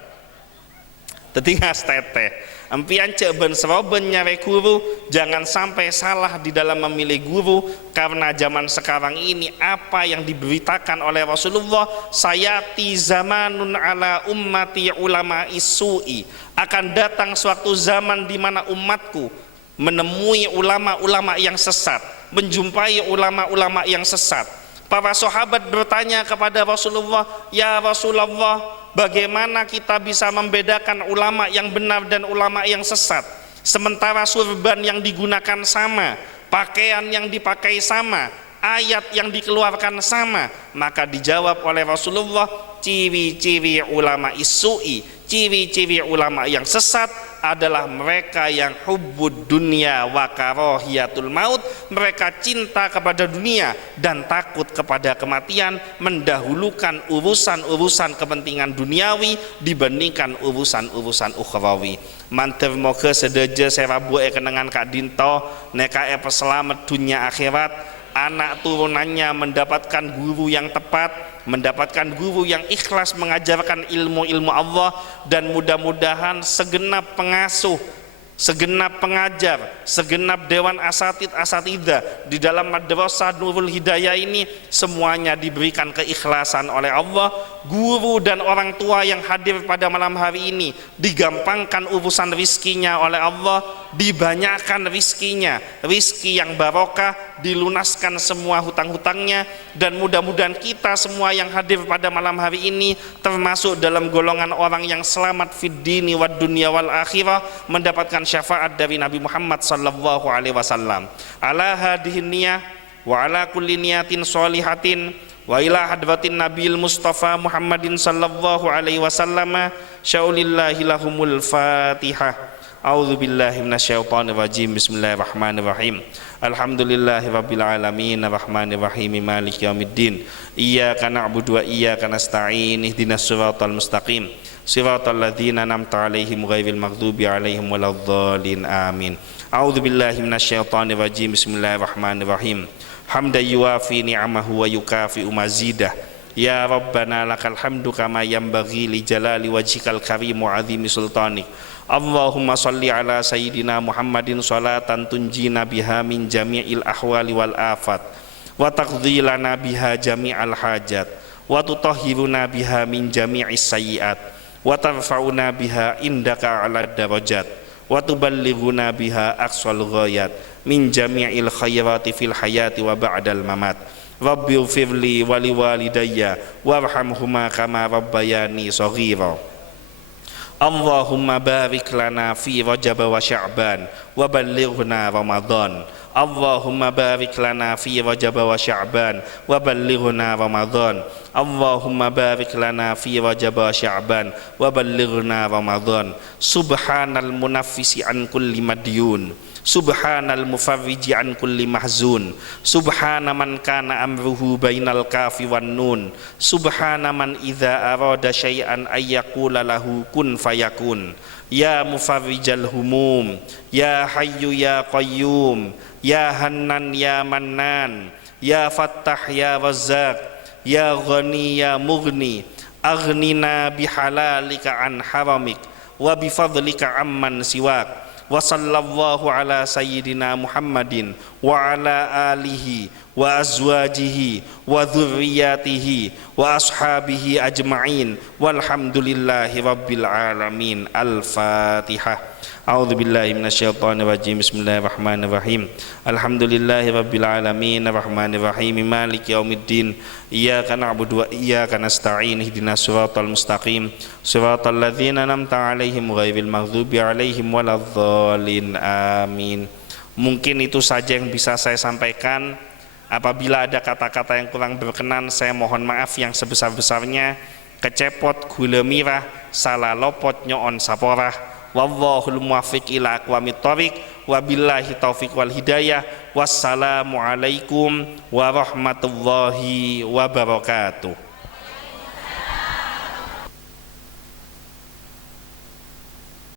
tetingas teteh empian cek ben seroben nyare guru jangan sampai salah di dalam memilih guru karena zaman sekarang ini apa yang diberitakan oleh Rasulullah sayati zamanun ala ummati ulama isui akan datang suatu zaman di mana umatku menemui ulama-ulama yang sesat, menjumpai ulama-ulama yang sesat. Para sahabat bertanya kepada Rasulullah, "Ya Rasulullah, bagaimana kita bisa membedakan ulama yang benar dan ulama yang sesat? Sementara surban yang digunakan sama, pakaian yang dipakai sama, ayat yang dikeluarkan sama." Maka dijawab oleh Rasulullah, ciri-ciri ulama isui, ciri-ciri ulama yang sesat adalah mereka yang hubbud dunya wa karahiyatul maut, mereka cinta kepada dunia dan takut kepada kematian, mendahulukan urusan-urusan kepentingan duniawi dibandingkan urusan-urusan ukhrawi. Mantep moga sedeje serabu kenangan Kak Dinto neka peselamat dunia akhirat, anak turunannya mendapatkan guru yang tepat, mendapatkan guru yang ikhlas mengajarkan ilmu-ilmu Allah, dan mudah-mudahan segenap pengasuh, segenap pengajar, segenap dewan asatidah di dalam madrasah Nurul Hidayah ini semuanya diberikan keikhlasan oleh Allah. Guru dan orang tua yang hadir pada malam hari ini digampangkan urusan rizkinya oleh Allah, dibanyakkan rizkinya, rizki yang barokah, dilunaskan semua hutang-hutangnya, dan mudah-mudahan kita semua yang hadir pada malam hari ini termasuk dalam golongan orang yang selamat fid dini wad dunya wal akhirah, mendapatkan syafaat dari Nabi Muhammad sallallahu alaihi wasallam. Ala hadhihi niyah wa ala kulli niyatin sholihatin wa ila hadratin Nabil Mustafa Muhammadin sallallahu alaihi wasallam syaulillahi lahumul Fatihah. A'udzu billahi minasyaitonir rajim. Bismillahirrahmanirrahim. Alhamdulillahi rabbil alamin arrahmanir rahim maliki yaumiddin. Iyyaka na'budu wa iyyaka nasta'in. Ihdinas siratal mustaqim. Siratal ladzina an'amta 'alaihim ghairil maghdubi 'alaihim waladdallin. Amin. A'udzu billahi minasyaitonir rajim. Bismillahirrahmanirrahim. Hamdan yuwafi ni'amahu wa yukafi'u mazidah. ya Rabbana lakal hamdu kama yanbaghi li jalali wajhikal karim wa azimi sultanik. Allahumma salli ala sayyidina Muhammadin salatan tunjina biha min jami'il ahwali wal afat wa taqdi lana biha jami'al hajat wa tutahhiruna biha min jami'is sayyi'at wa tarfa'una biha indaka ala darajat wa tuballighuna biha aqsal ghayat min jami'il khairati fil hayati wa ba'dal mamat. Rabbighfirli wa liwalidayya warhamhuma kama rabbayani shaghira. Allahumma barik lana fi Rajab wa Sya'ban wa ballighna Ramadan. Allahumma barik lana fi Rajab wa Sya'ban wa ballighna Ramadan. Allahumma barik lana fi Rajab wa Sya'ban wa ballighna Ramadan. Subhanal munaffisi an kulli madyun, subhanal mufarriji an kulli mahzun, subhana man kana amruhu bainal kafi wan nun, subhana man idza arada syai'an ayyaqula lahu kun fayakun. Ya mufarrijal humum, ya hayyu ya qayyum, ya hannan ya mannan, ya fattah ya razzaq, ya ghani ya mughni, aghnina bihalalika an haramik wa bifadlika amman siwak. Wa sallallahu ala sayyidina Muhammadin wa ala alihi wa azwajihi wa dhurriyyatihi wa ashabihi ajma'in walhamdulillahi rabbil alamin. Al-Fatihah. A'udzu billahi minasyaitonir rajim. Bismillahirrahmanirrahim. Alhamdulillahi rabbil alamin arrahmanir rahim maliki yaumiddin. Iyyaka na'budu wa iyyaka nasta'in. Ihdinas siratal mustaqim siratal ladzina an'amta 'alaihim ghairil maghdubi 'alaihim waladhdallin. Amin. Mungkin itu saja yang bisa saya sampaikan. Apabila ada kata-kata yang kurang berkenan, saya mohon maaf yang sebesar-besarnya. Kecepot, gula mirah, salah lopot, nyoon saporah. Wallahul muwaffiq ila aqwamit thoriq. Wabillahi taufiq wal hidayah. Wassalamualaikum warahmatullahi wabarakatuh.